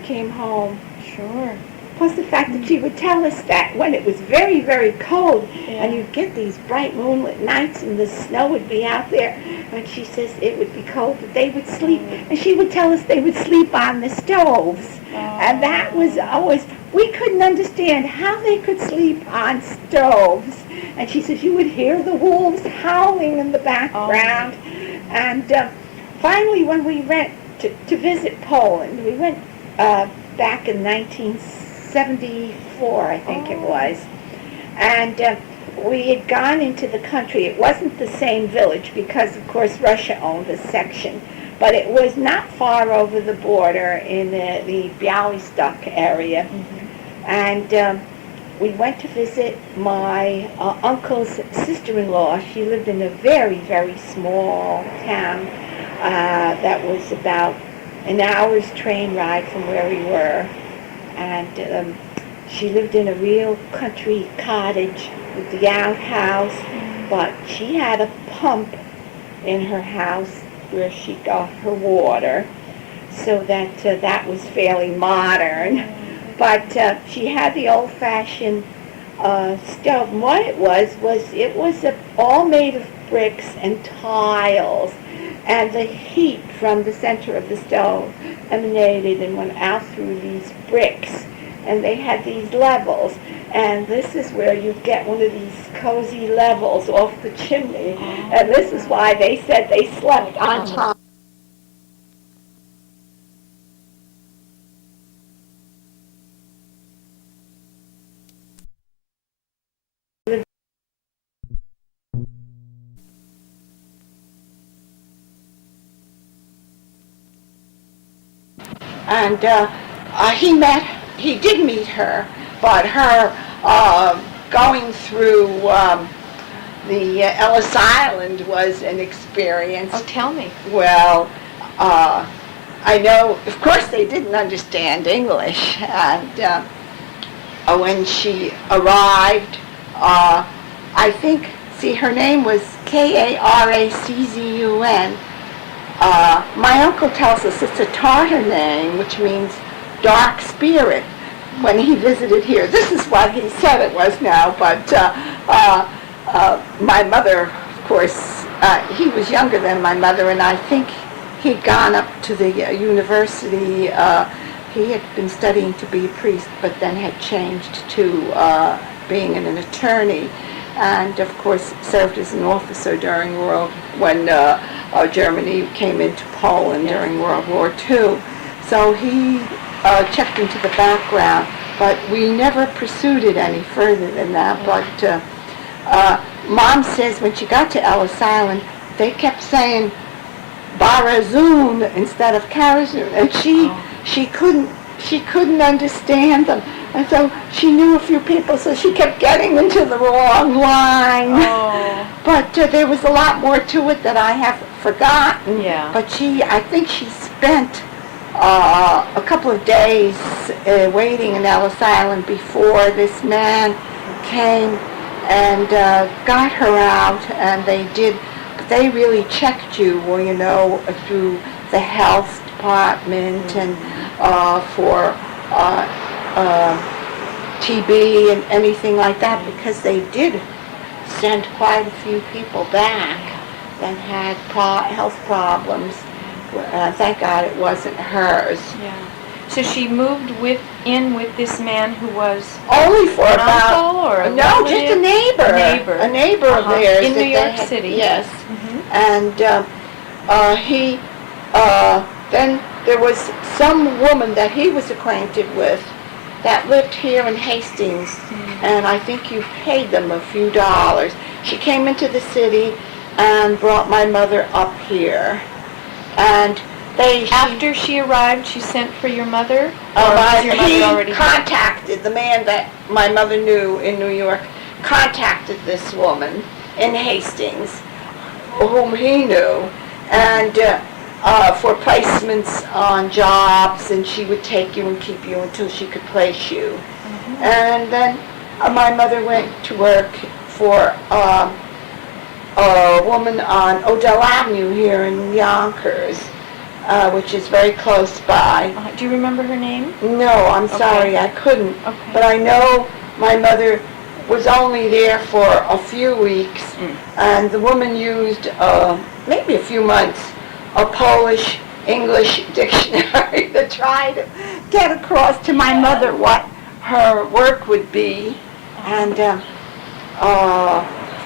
came home. Sure. Plus the fact that she would tell us that when it was very, very cold, and you'd get these bright moonlit nights and the snow would be out there, and she says it would be cold, that they would sleep, and she would tell us they would sleep on the stoves. And that was always, we couldn't understand how they could sleep on stoves. And she says you would hear the wolves howling in the background. And finally, when we went to visit Poland, we went back in 1974, I think it was. And we had gone into the country. It wasn't the same village because, of course, Russia owned a section, but it was not far over the border in the Bialystok area. And we went to visit my uncle's sister-in-law. She lived in a very, very small town that was about an hour's train ride from where we were. And she lived in a real country cottage with the outhouse, but she had a pump in her house where she got her water, so that that was fairly modern. But she had the old-fashioned stove. And what it was all made of bricks and tiles, and the heat from the center of the stove emanated and went out through these bricks. And they had these levels, and this is where you get one of these cozy levels off the chimney, and this is why they said they slept on top. And he did meet her, but her going through the Ellis Island was an experience. Oh, tell me. Well, I know, of course, they didn't understand English, and when she arrived, I think, her name was Karaczun. My uncle tells us it's a Tartar name, which means dark spirit, when he visited here. This is what he said it was now, but my mother, of course, he was younger than my mother, and I think he'd gone up to the university. He had been studying to be a priest, but then had changed to being an attorney, and of course served as an officer during when Germany came into Poland during World War II. So he checked into the background, but we never pursued it any further than that. But Mom says when she got to Ellis Island, they kept saying Barazun instead of Karazun, and she couldn't understand them. And so she knew a few people, so she kept getting into the wrong line. Oh. But there was a lot more to it that I have forgotten. Yeah. But I think she spent a couple of days waiting in Ellis Island before this man came and got her out, and they really checked you, well, you know, through the health department and for TB and anything like that, because they did send quite a few people back that had health problems. Thank God it wasn't hers. Yeah. So she moved in with this man who was only for an about uncle or a no, relative? just a neighbor. A neighbor of theirs in that New York they had, City. Yes. Mm-hmm. And he then there was some woman that he was acquainted with that lived here in Hastings, and I think you paid them a few dollars. She came into the city and brought my mother up here, and After she arrived, she sent for your mother? Or was your mother he already contacted the man that my mother knew in New York, contacted this woman in Hastings, whom he knew, and for placements on jobs, and she would take you and keep you until she could place you. Mm-hmm. And then my mother went to work for a woman on Odell Avenue here in Yonkers, which is very close by. Do you remember her name? No, I'm sorry, I couldn't. Okay. But I know my mother was only there for a few weeks, and the woman used maybe a few months a Polish-English dictionary to try to get across to my mother what her work would be. And of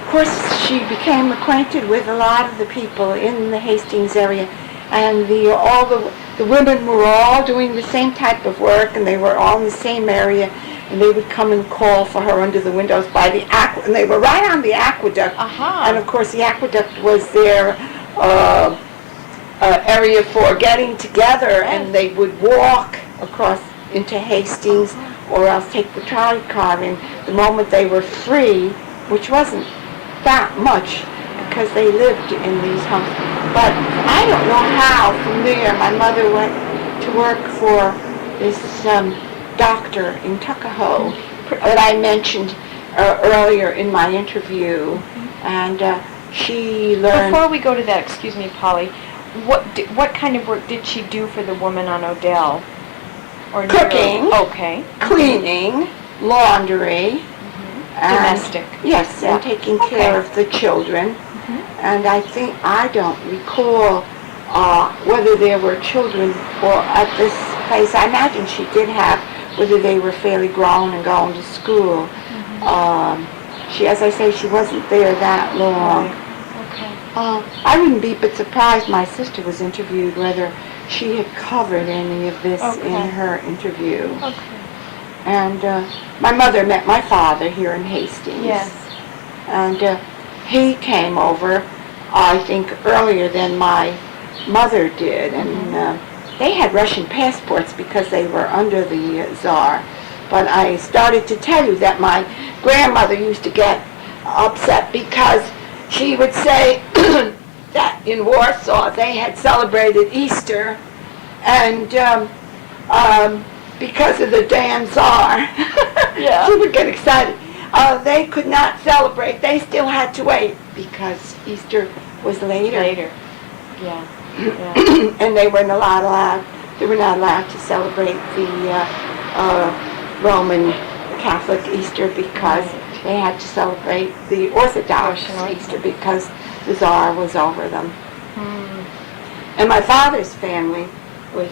course she became acquainted with a lot of the people in the Hastings area, and all the women were all doing the same type of work, and they were all in the same area, and they would come and call for her under the windows by the and they were right on the aqueduct. And of course the aqueduct was their area for getting together, and they would walk across into Hastings or else take the trolley car in the moment they were free, which wasn't that much because they lived in these homes. But I don't know how from there my mother went to work for this doctor in Tuckahoe that I mentioned earlier in my interview, and she learned... Before we go to that, excuse me, Polly, what kind of work did she do for the woman on Odell? Or Cooking, okay, cleaning, laundry, and, domestic. Yes, and taking care of the children. And I don't recall whether there were children or at this place. I imagine she did have, whether they were fairly grown and going to school. She, as I say, she wasn't there that long. I wouldn't be but surprised my sister was interviewed whether she had covered any of this in her interview. And my mother met my father here in Hastings. Yes. And he came over, I think, earlier than my mother did. And they had Russian passports because they were under the Tsar. But I started to tell you that my grandmother used to get upset because she would say that in Warsaw they had celebrated Easter, and because of the damn Tsar, she would get excited. They could not celebrate. They still had to wait because Easter was later. Yeah. And they were not allowed. They were not allowed to celebrate the Roman Catholic Easter because they had to celebrate the Orthodox Easter because the Tsar was over them. And my father's family was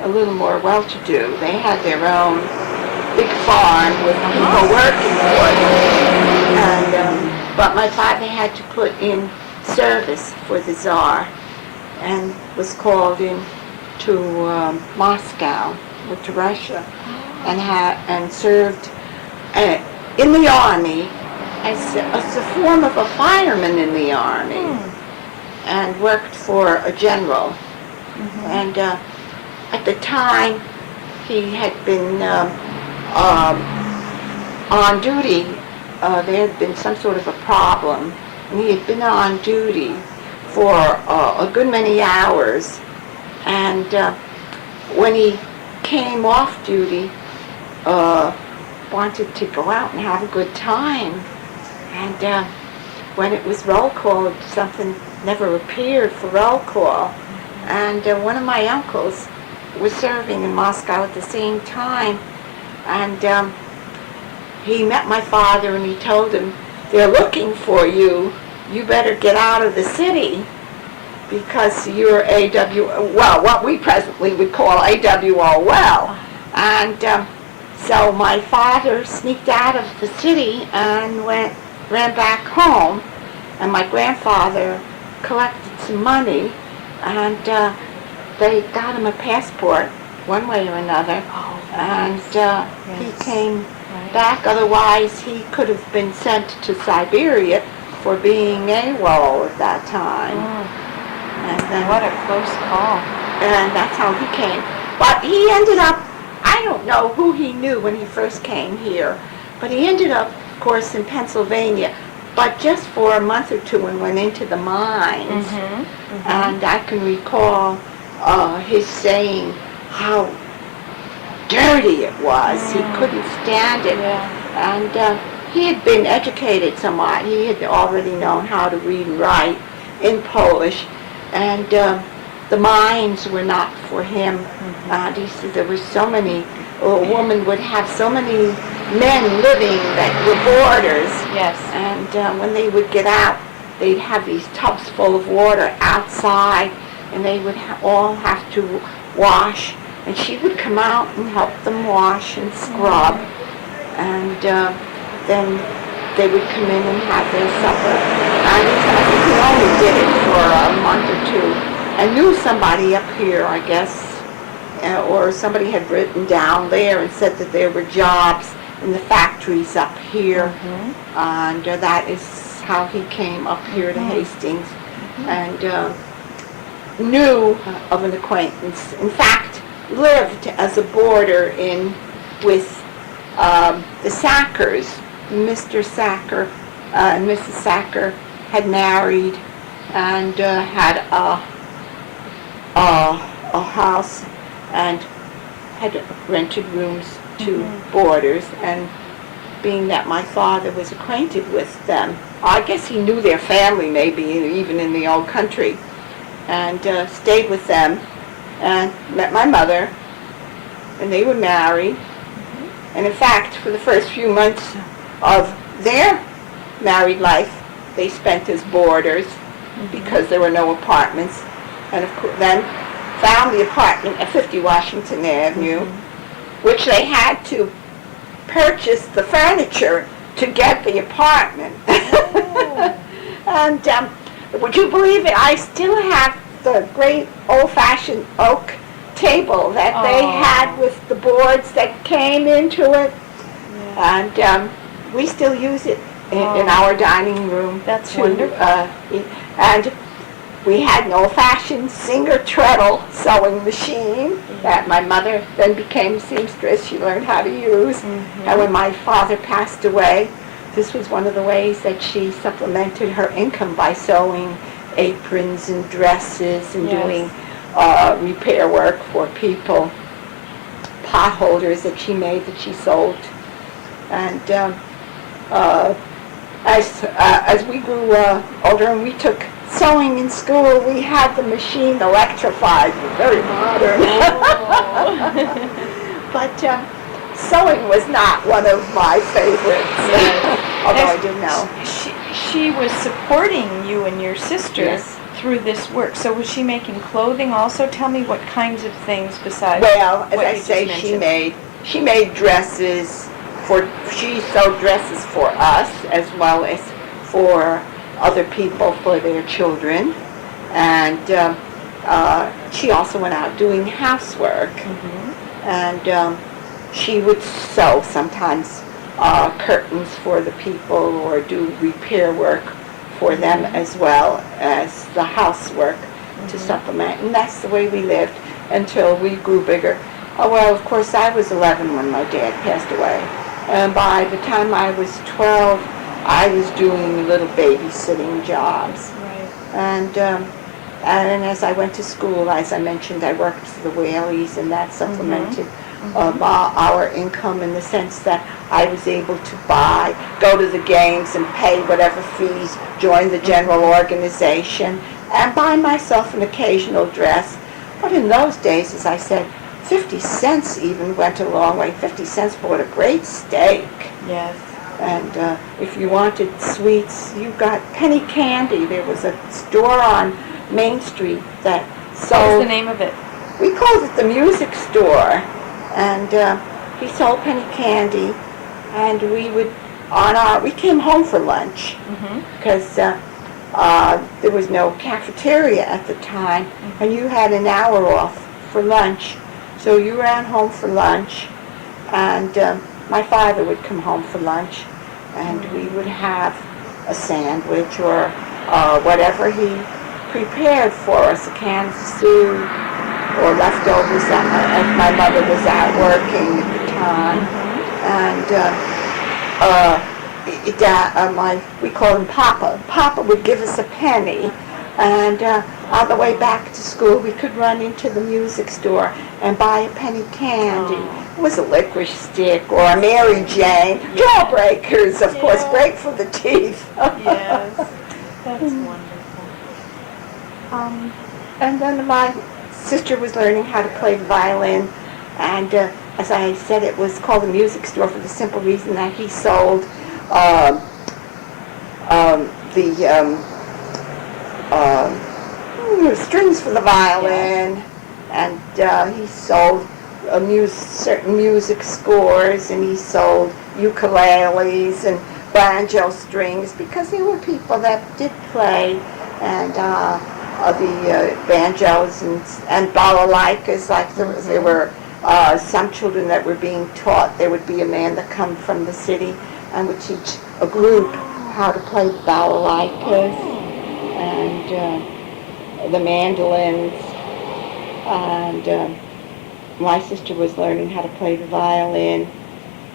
a little more well-to-do. They had their own big farm with people working for them. And, but my father had to put in service for the Tsar and was called in to Moscow, or to Russia, and served in the army as a form of a fireman in the army, and worked for a general. And at the time, he had been on duty. There had been some sort of a problem, and he had been on duty for a good many hours. And when he came off duty, wanted to go out and have a good time. And when it was roll call, something never appeared for roll call. And one of my uncles was serving in Moscow at the same time. And he met my father and he told him, "They're looking for you. You better get out of the city because you're what we presently would call AWOL." And so my father sneaked out of the city and ran back home, and my grandfather collected some money, and they got him a passport one way or another, and he came back. Otherwise, he could have been sent to Siberia for being AWOL at that time. And then, what a close call. And that's how he came. But he ended up, I don't know who he knew when he first came here, but he ended up, of course, in Pennsylvania, but just for a month or two, and went into the mines. And I can recall his saying how dirty it was. He couldn't stand it. And he had been educated somewhat. He had already known how to read and write in Polish. And the mines were not for him. He said there were so many, a woman would have so many men living that were boarders. Yes. And when they would get out, they'd have these tubs full of water outside, and they would all have to wash. And she would come out and help them wash and scrub. And then they would come in and have their supper. And I think he only did it for a month or two. I knew somebody up here, I guess, or somebody had written down there and said that there were jobs in the factories up here, and that is how he came up here to Hastings, and knew of an acquaintance. In fact, lived as a boarder in with the Sackers. Mr. Sacker and Mrs. Sacker had married and had a house and had rented rooms to boarders, and being that my father was acquainted with them, I guess he knew their family maybe even in the old country, and stayed with them and met my mother, and they were married. And in fact, for the first few months of their married life, they spent as boarders because there were no apartments, and of course then found the apartment at 50 Washington Avenue, which they had to purchase the furniture to get the apartment. And would you believe it, I still have the great old-fashioned oak table that they had with the boards that came into it, and we still use it in our dining room. That's wonderful. And we had an old-fashioned Singer treadle sewing machine that my mother then became a seamstress. She learned how to use. And when my father passed away, this was one of the ways that she supplemented her income by sewing aprons and dresses and doing repair work for people, pot holders that she made that she sold. And as we grew older and we took sewing in school, we had the machine electrified, very modern. But sewing was not one of my favorites, although I do know. She was supporting you and your sister through this work. So was she making clothing also? Tell me what kinds of things besides. Well, as what I you say, just she made dresses she sewed dresses for us as well as for other people, for their children, and she also went out doing housework, and she would sew sometimes curtains for the people or do repair work for them as well as the housework to supplement, and that's the way we lived until we grew bigger. Well, of course, I was 11 when my dad passed away, and by the time I was 12, I was doing little babysitting jobs. Right. And as I went to school, as I mentioned, I worked for the Whaleys, and that supplemented our income in the sense that I was able to go to the games and pay whatever fees, join the general organization, and buy myself an occasional dress. But in those days, as I said, 50 cents even went a long way. 50 cents bought a great steak. Yes. And if you wanted sweets, you got penny candy. There was a store on Main Street that sold... What was the name of it? We called it the Music Store. And he sold penny candy. And we would, we came home for lunch. Because there was no cafeteria at the time. And you had an hour off for lunch. So you ran home for lunch. And my father would come home for lunch, and we would have a sandwich or whatever he prepared for us, a can of soup or leftovers that my mother was out working at the time. And we called him Papa. Papa would give us a penny, and on the way back to school we could run into the music store and buy a penny candy. It was a licorice stick or a Mary Jane. Jawbreakers, of course, break for the teeth. Yes, that's wonderful. And then my sister was learning how to play the violin, and as I said, it was called a music store for the simple reason that he sold strings for the violin, and he sold certain music scores, and he sold ukuleles and banjo strings, because there were people that did play, and the banjos and balalaikas. Like there were some children that were being taught. There would be a man that come from the city and would teach a group how to play the balalaikas and the mandolins. And my sister was learning how to play the violin.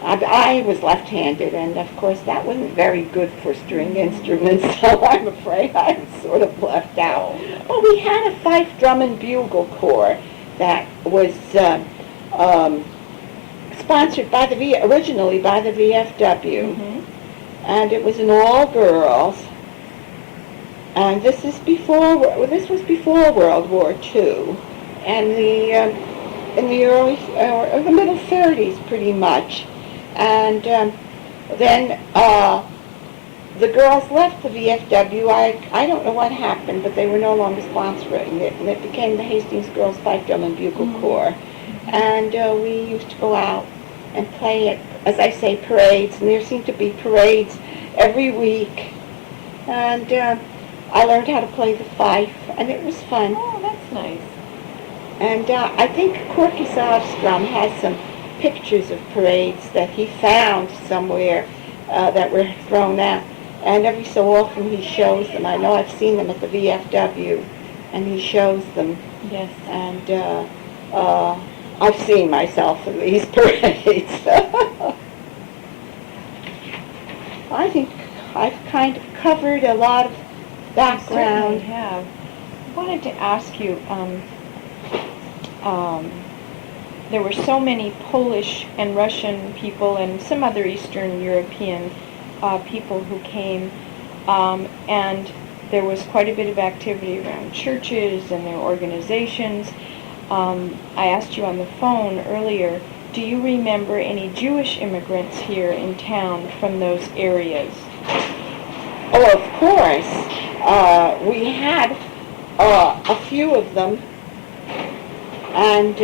I was left-handed, and of course that wasn't very good for string instruments, so I'm afraid I was sort of left out. Well, we had a fife, drum, and bugle corps that was sponsored by originally by the VFW, and it was an all-girls. And this was before World War II, and in the early or the middle 30s, pretty much. And then the girls left the VFW. I don't know what happened, but they were no longer sponsoring it, and it became the Hastings Girls Fife, Drum, and Bugle Corps. And we used to go out and play at, as I say, parades, and there seemed to be parades every week. And I learned how to play the fife, and it was fun. Oh, that's nice. And I think Corky Sovstrom has some pictures of parades that he found somewhere that were thrown out. And every so often he shows them. I know I've seen them at the VFW, and he shows them. Yes. And I've seen myself in these parades. I think I've kind of covered a lot of background. You certainly have. I wanted to ask you, there were so many Polish and Russian people and some other Eastern European people who came, and there was quite a bit of activity around churches and their organizations. I asked you on the phone earlier, do you remember any Jewish immigrants here in town from those areas? Oh, of course. We had a few of them, and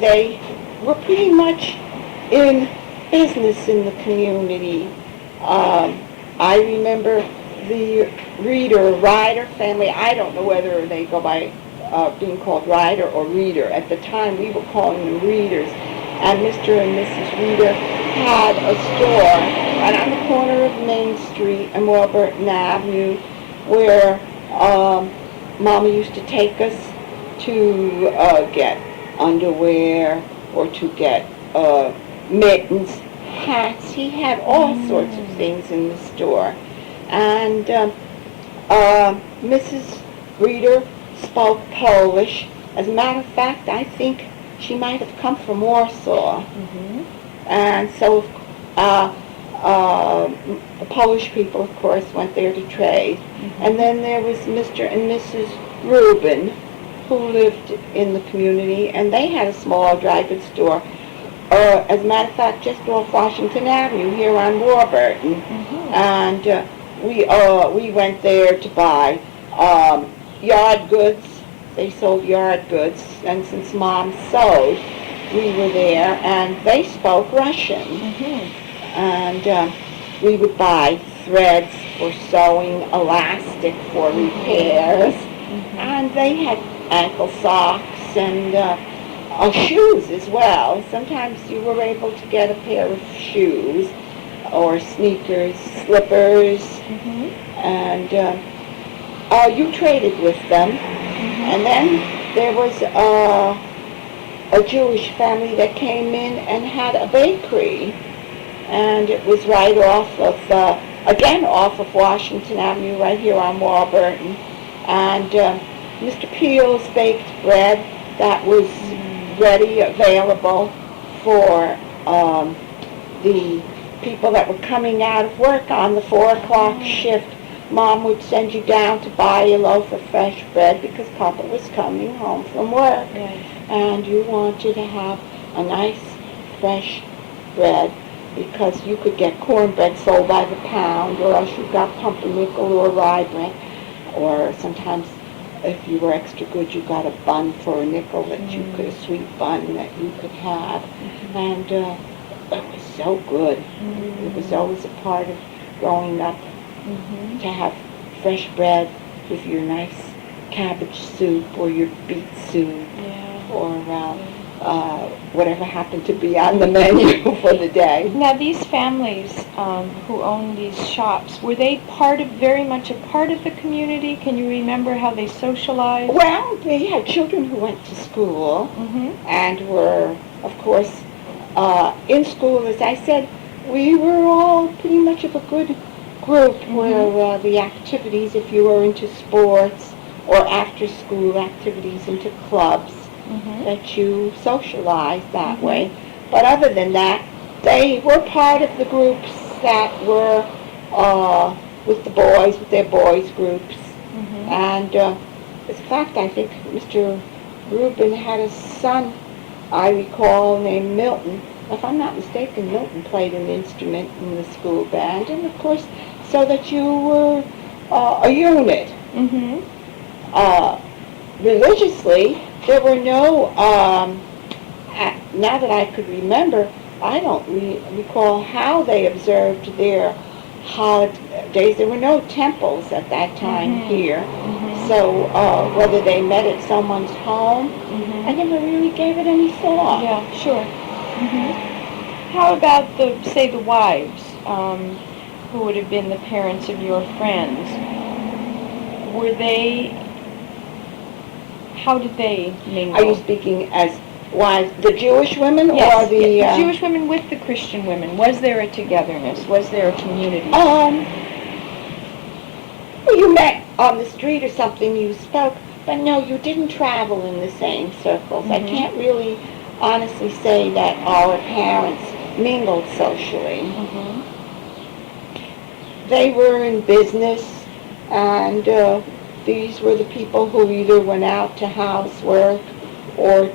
they were pretty much in business in the community. I remember the Ryder family. I don't know whether they go by being called Ryder or Reeder. At the time, we were calling them Reeders. And Mr. and Mrs. Reeder had a store right on the corner of Main Street and Warburton Avenue, where Mama used to take us to get underwear or to get mittens, hats. He had all sorts of things in the store. And Mrs. Reeder spoke Polish. As a matter of fact, I think she might have come from Warsaw. And so the Polish people, of course, went there to trade. And then there was Mr. and Mrs. Rubin, who lived in the community, and they had a small dry goods store. As a matter of fact, just off Washington Avenue here on Warburton. And we went there to buy yard goods. They sold yard goods, and since Mom sewed, we were there, and they spoke Russian. And we would buy threads for sewing, elastic for repairs, and they had ankle socks and shoes as well. Sometimes you were able to get a pair of shoes or sneakers, slippers, and you traded with them. And then there was a Jewish family that came in and had a bakery, and it was right off of, again off of Washington Avenue, right here on Warburton. And Mr. Peel's baked bread that was ready, available for the people that were coming out of work on the 4 o'clock shift. Mom would send you down to buy a loaf of fresh bread because Papa was coming home from work. And you wanted to have a nice, fresh bread because you could get cornbread sold by the pound, or else you got pumpernickel or rye bread. Or sometimes, if you were extra good, you got a bun for a nickel that you could, a sweet bun that you could have. And it was so good. It was always a part of growing up to have fresh bread with your nice cabbage soup or your beet soup Yeah. or whatever happened to be on the menu for the day. Now, these families who own these shops, were they very much a part of the community? Can you remember how they socialized? Well, they had children who went to school Mm-hmm. and were, of course, in school. As I said, we were all pretty much of a good group where the activities, if you were into sports or after-school activities, into clubs, that you socialized that way. But other than that, they were part of the groups that were with the boys, with their boys' groups. And in fact, I think Mr. Rubin had a son, I recall, named Milton. If I'm not mistaken, Milton played an instrument in the school band, and of course, so that you were a unit. Religiously, there were no, now that I could remember, I don't recall how they observed their holidays. There were no temples at that time here. So whether they met at someone's home, I never really gave it any thought. Yeah, sure. How about the wives, who would have been the parents of your friends? How did they mingle? Are you speaking as wives, the Jewish women or Yes, the... the Jewish women with the Christian women. Was there a togetherness? Was there a community? Well, you met on the street or something, you spoke, but no, you didn't travel in the same circles. I can't really honestly say that our parents mingled socially. They were in business, and these were the people who either went out to housework or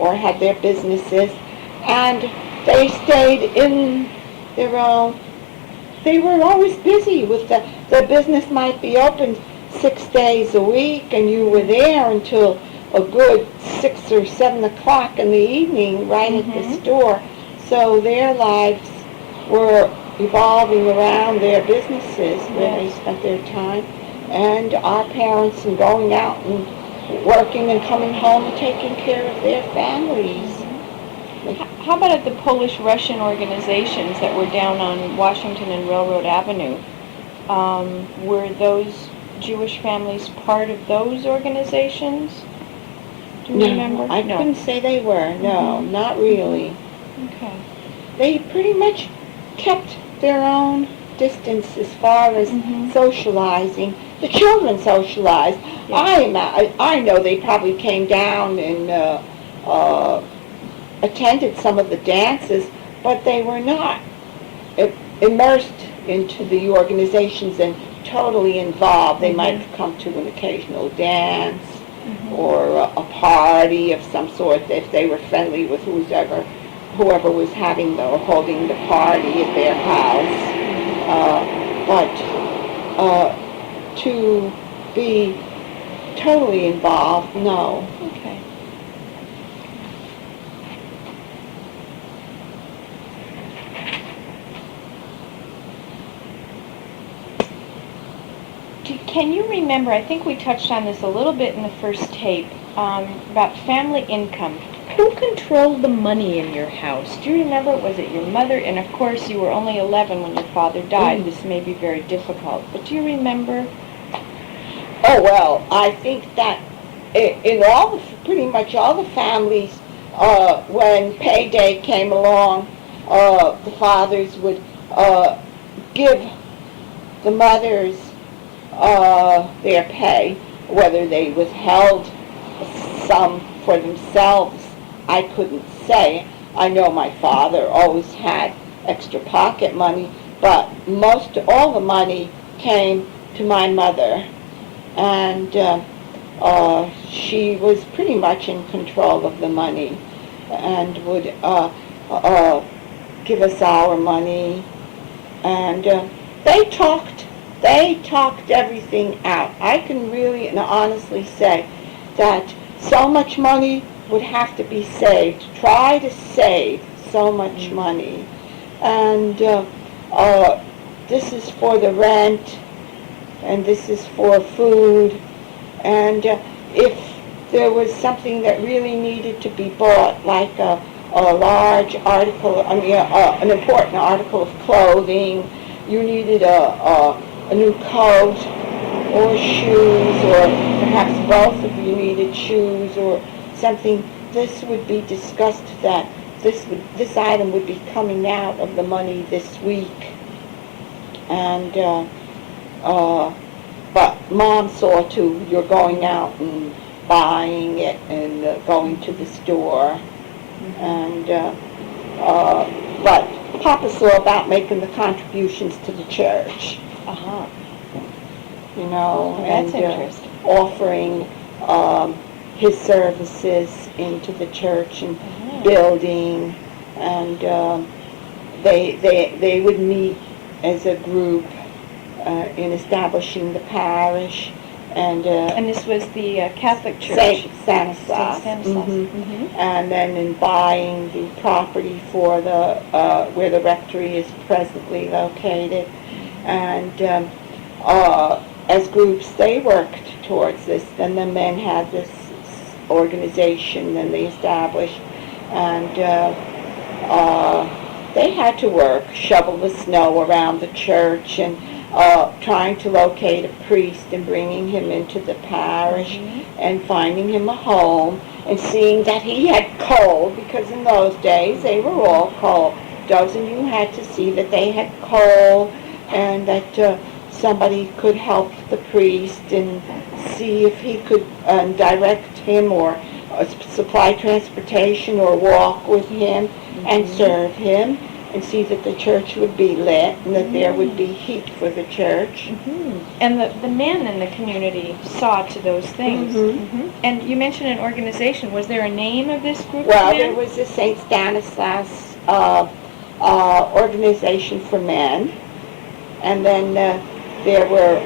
or had their businesses, and they stayed in their own. They were always busy with the business might be open 6 days a week, and you were there until a good 6 or 7 o'clock in the evening, right at the store. So their lives were evolving around their businesses where they spent their time, and our parents and going out and working and coming home and taking care of their families. How about at the Polish-Russian organizations that were down on Washington and Railroad Avenue? Were those Jewish families part of those organizations? Do you remember? I couldn't say they were. No, not really. Okay. They pretty much kept their own distance as far as socializing. The children socialized. I know they probably came down and attended some of the dances, but they were not immersed into the organizations and totally involved. They might come to an occasional dance or a party of some sort if they were friendly with whoever was having or holding the party at their house. But to be totally involved, no. Okay. Can you remember, I think we touched on this a little bit in the first tape, about family income. Who controlled the money in your house? Do you remember? Was it your mother? And of course, you were only 11 when your father died. This may be very difficult. But do you remember? Oh, well, I think that in pretty much all the families, when payday came along, the fathers would give the mothers their pay, whether they withheld some for themselves, I couldn't say. I know my father always had extra pocket money, but all the money came to my mother, and she was pretty much in control of the money and would give us our money, and they talked everything out. I can really and honestly say that so much money would have to be saved. Try to save so much money. And this is for the rent, and this is for food, And if there was something that really needed to be bought, like a large article, an important article of clothing, you needed a new coat or shoes, or perhaps both of you needed shoes or something, this would be discussed, that this item would be coming out of the money this week. And but Mom saw to you're going out and buying it and going to the store. And but Papa saw about making the contributions to the church. Uh-huh. You know, Well, that's and interesting. offering his services into the church and Uh-huh. building, and they would meet as a group in establishing the parish, and this was the Catholic Church. Saint Stanislaus, Saint Stanislaus. Mhm. Mhm. And then in buying the property for the where the rectory is presently located, and as groups they worked towards this. Then the men had this organization, and they established, and they had to work, shovel the snow around the church, and trying to locate a priest and bringing him into the parish, and finding him a home, and seeing that he had coal, because in those days they were all coal. Doves and you had to see that they had coal, and that somebody could help the priest and see if he could direct him, or supply transportation, or walk with him and serve him, and see that the church would be lit and that there would be heat for the church. Mhm. And the men in the community saw to those things. Mhm. And you mentioned an organization. Was there a name of this group Well, of men? there was the St. Stanislaus organization for men, and then there were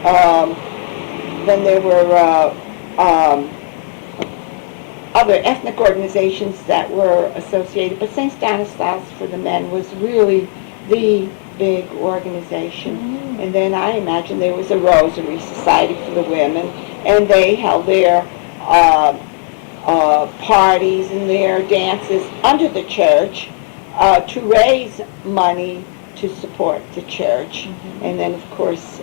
other ethnic organizations that were associated, but St. Stanislaus for the men was really the big organization. And then I imagine there was a Rosary Society for the women, and they held their parties and their dances under the church to raise money to support the church. And then, of course,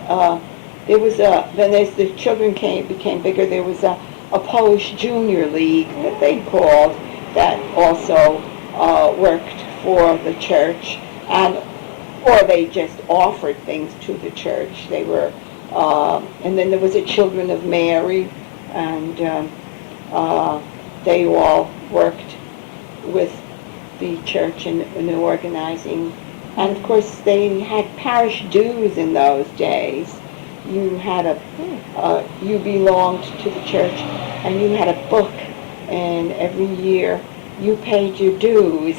there was then as the children became bigger, there was a Polish junior league that they called, that also worked for the church, or they just offered things to the church. They were, and then there was a Children of Mary, and they all worked with the church in the organizing. And of course, they had parish dues in those days. You had you belonged to the church, and you had a book, and every year you paid your dues.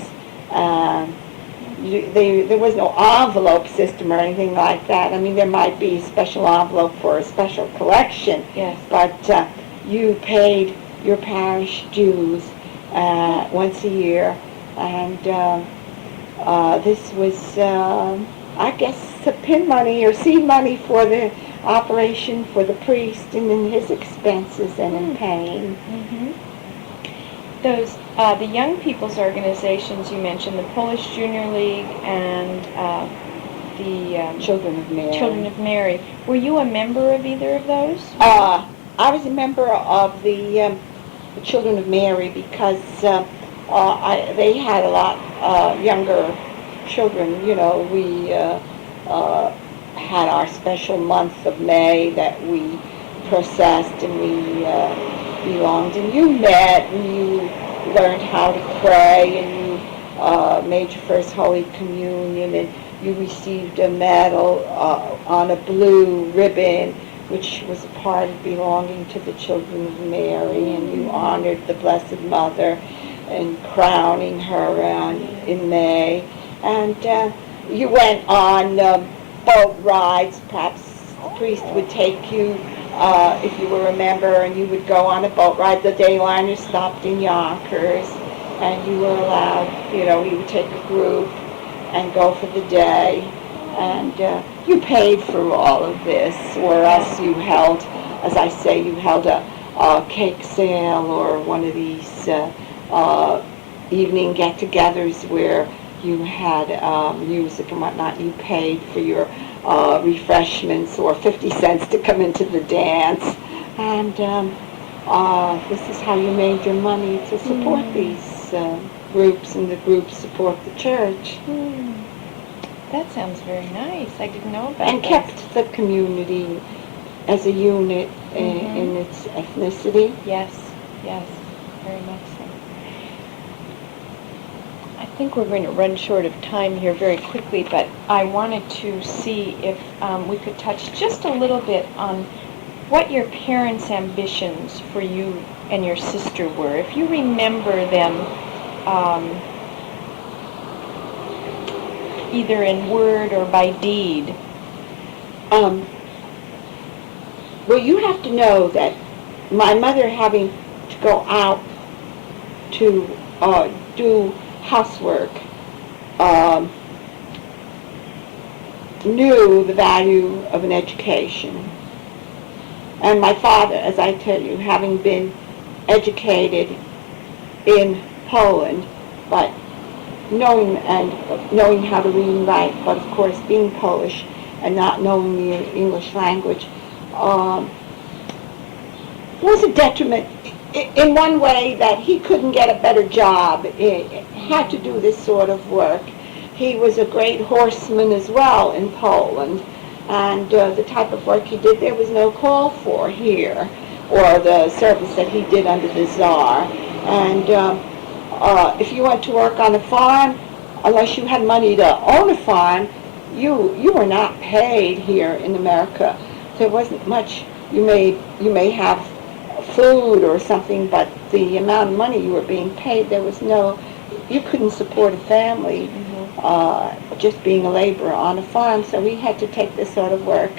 There was no envelope system or anything like that. I mean, there might be a special envelope for a special collection, Yes. but you paid your parish dues once a year, and this was, I guess, pin money or seed money for the operation for the priest and in his expenses and in paying. Those the young people's organizations you mentioned, the Polish Junior League and the Children of Mary. Children of Mary. Were you a member of either of those? I was a member of the Children of Mary because they had a lot younger children. You know, we had our special month of May that we processed, and we belonged, and you met, and you learned how to pray, and you made your first Holy Communion, and you received a medal on a blue ribbon, which was a part of belonging to the Children of Mary, and you honored the Blessed Mother and crowning her in May. And you went on boat rides. Perhaps the priest would take you, if you were a member, and you would go on a boat ride. The dayliner stopped in Yonkers, and you were allowed, you would take a group and go for the day. And you paid for all of this, whereas you held, as I say, you held a cake sale or one of these evening get-togethers where you had music and whatnot. You paid for your refreshments or 50 cents to come into the dance. And this is how you made your money to support these groups, and the groups support the church. That sounds very nice. I didn't know about And that. kept the community as a unit in its ethnicity. Yes, yes, very much so. I think we're going to run short of time here very quickly, but I wanted to see if we could touch just a little bit on what your parents' ambitions for you and your sister were. If you remember them either in word or by deed. Well, you have to know that my mother, having to go out to do housework, knew the value of an education. And my father, as I tell you, having been educated in Poland, but knowing how to read and write, but of course being Polish and not knowing the English language, was a detriment in one way, that he couldn't get a better job. He had to do this sort of work. He was a great horseman as well in Poland, and the type of work he did there was no call for here, or the service that he did under the Tsar. And if you went to work on a farm, unless you had money to own a farm, you were not paid here in America. There wasn't much. You may have food or something, but the amount of money you were being paid, there was no. You couldn't support a family just being a laborer on a farm. So we had to take this sort of work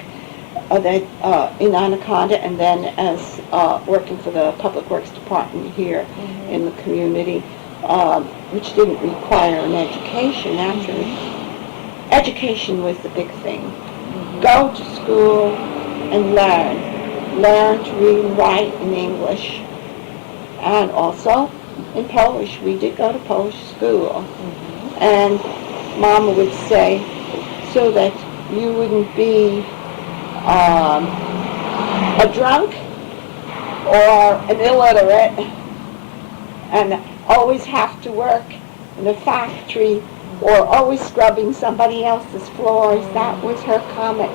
in Anaconda, and then as working for the Public Works Department here in the community, which didn't require an education, naturally. Education was the big thing. Go to school and learn. Learn to read and write in English. And also in Polish. We did go to Polish school. And Mama would say, so that you wouldn't be a drunk or an illiterate and always have to work in a factory or always scrubbing somebody else's floors. That was her comment.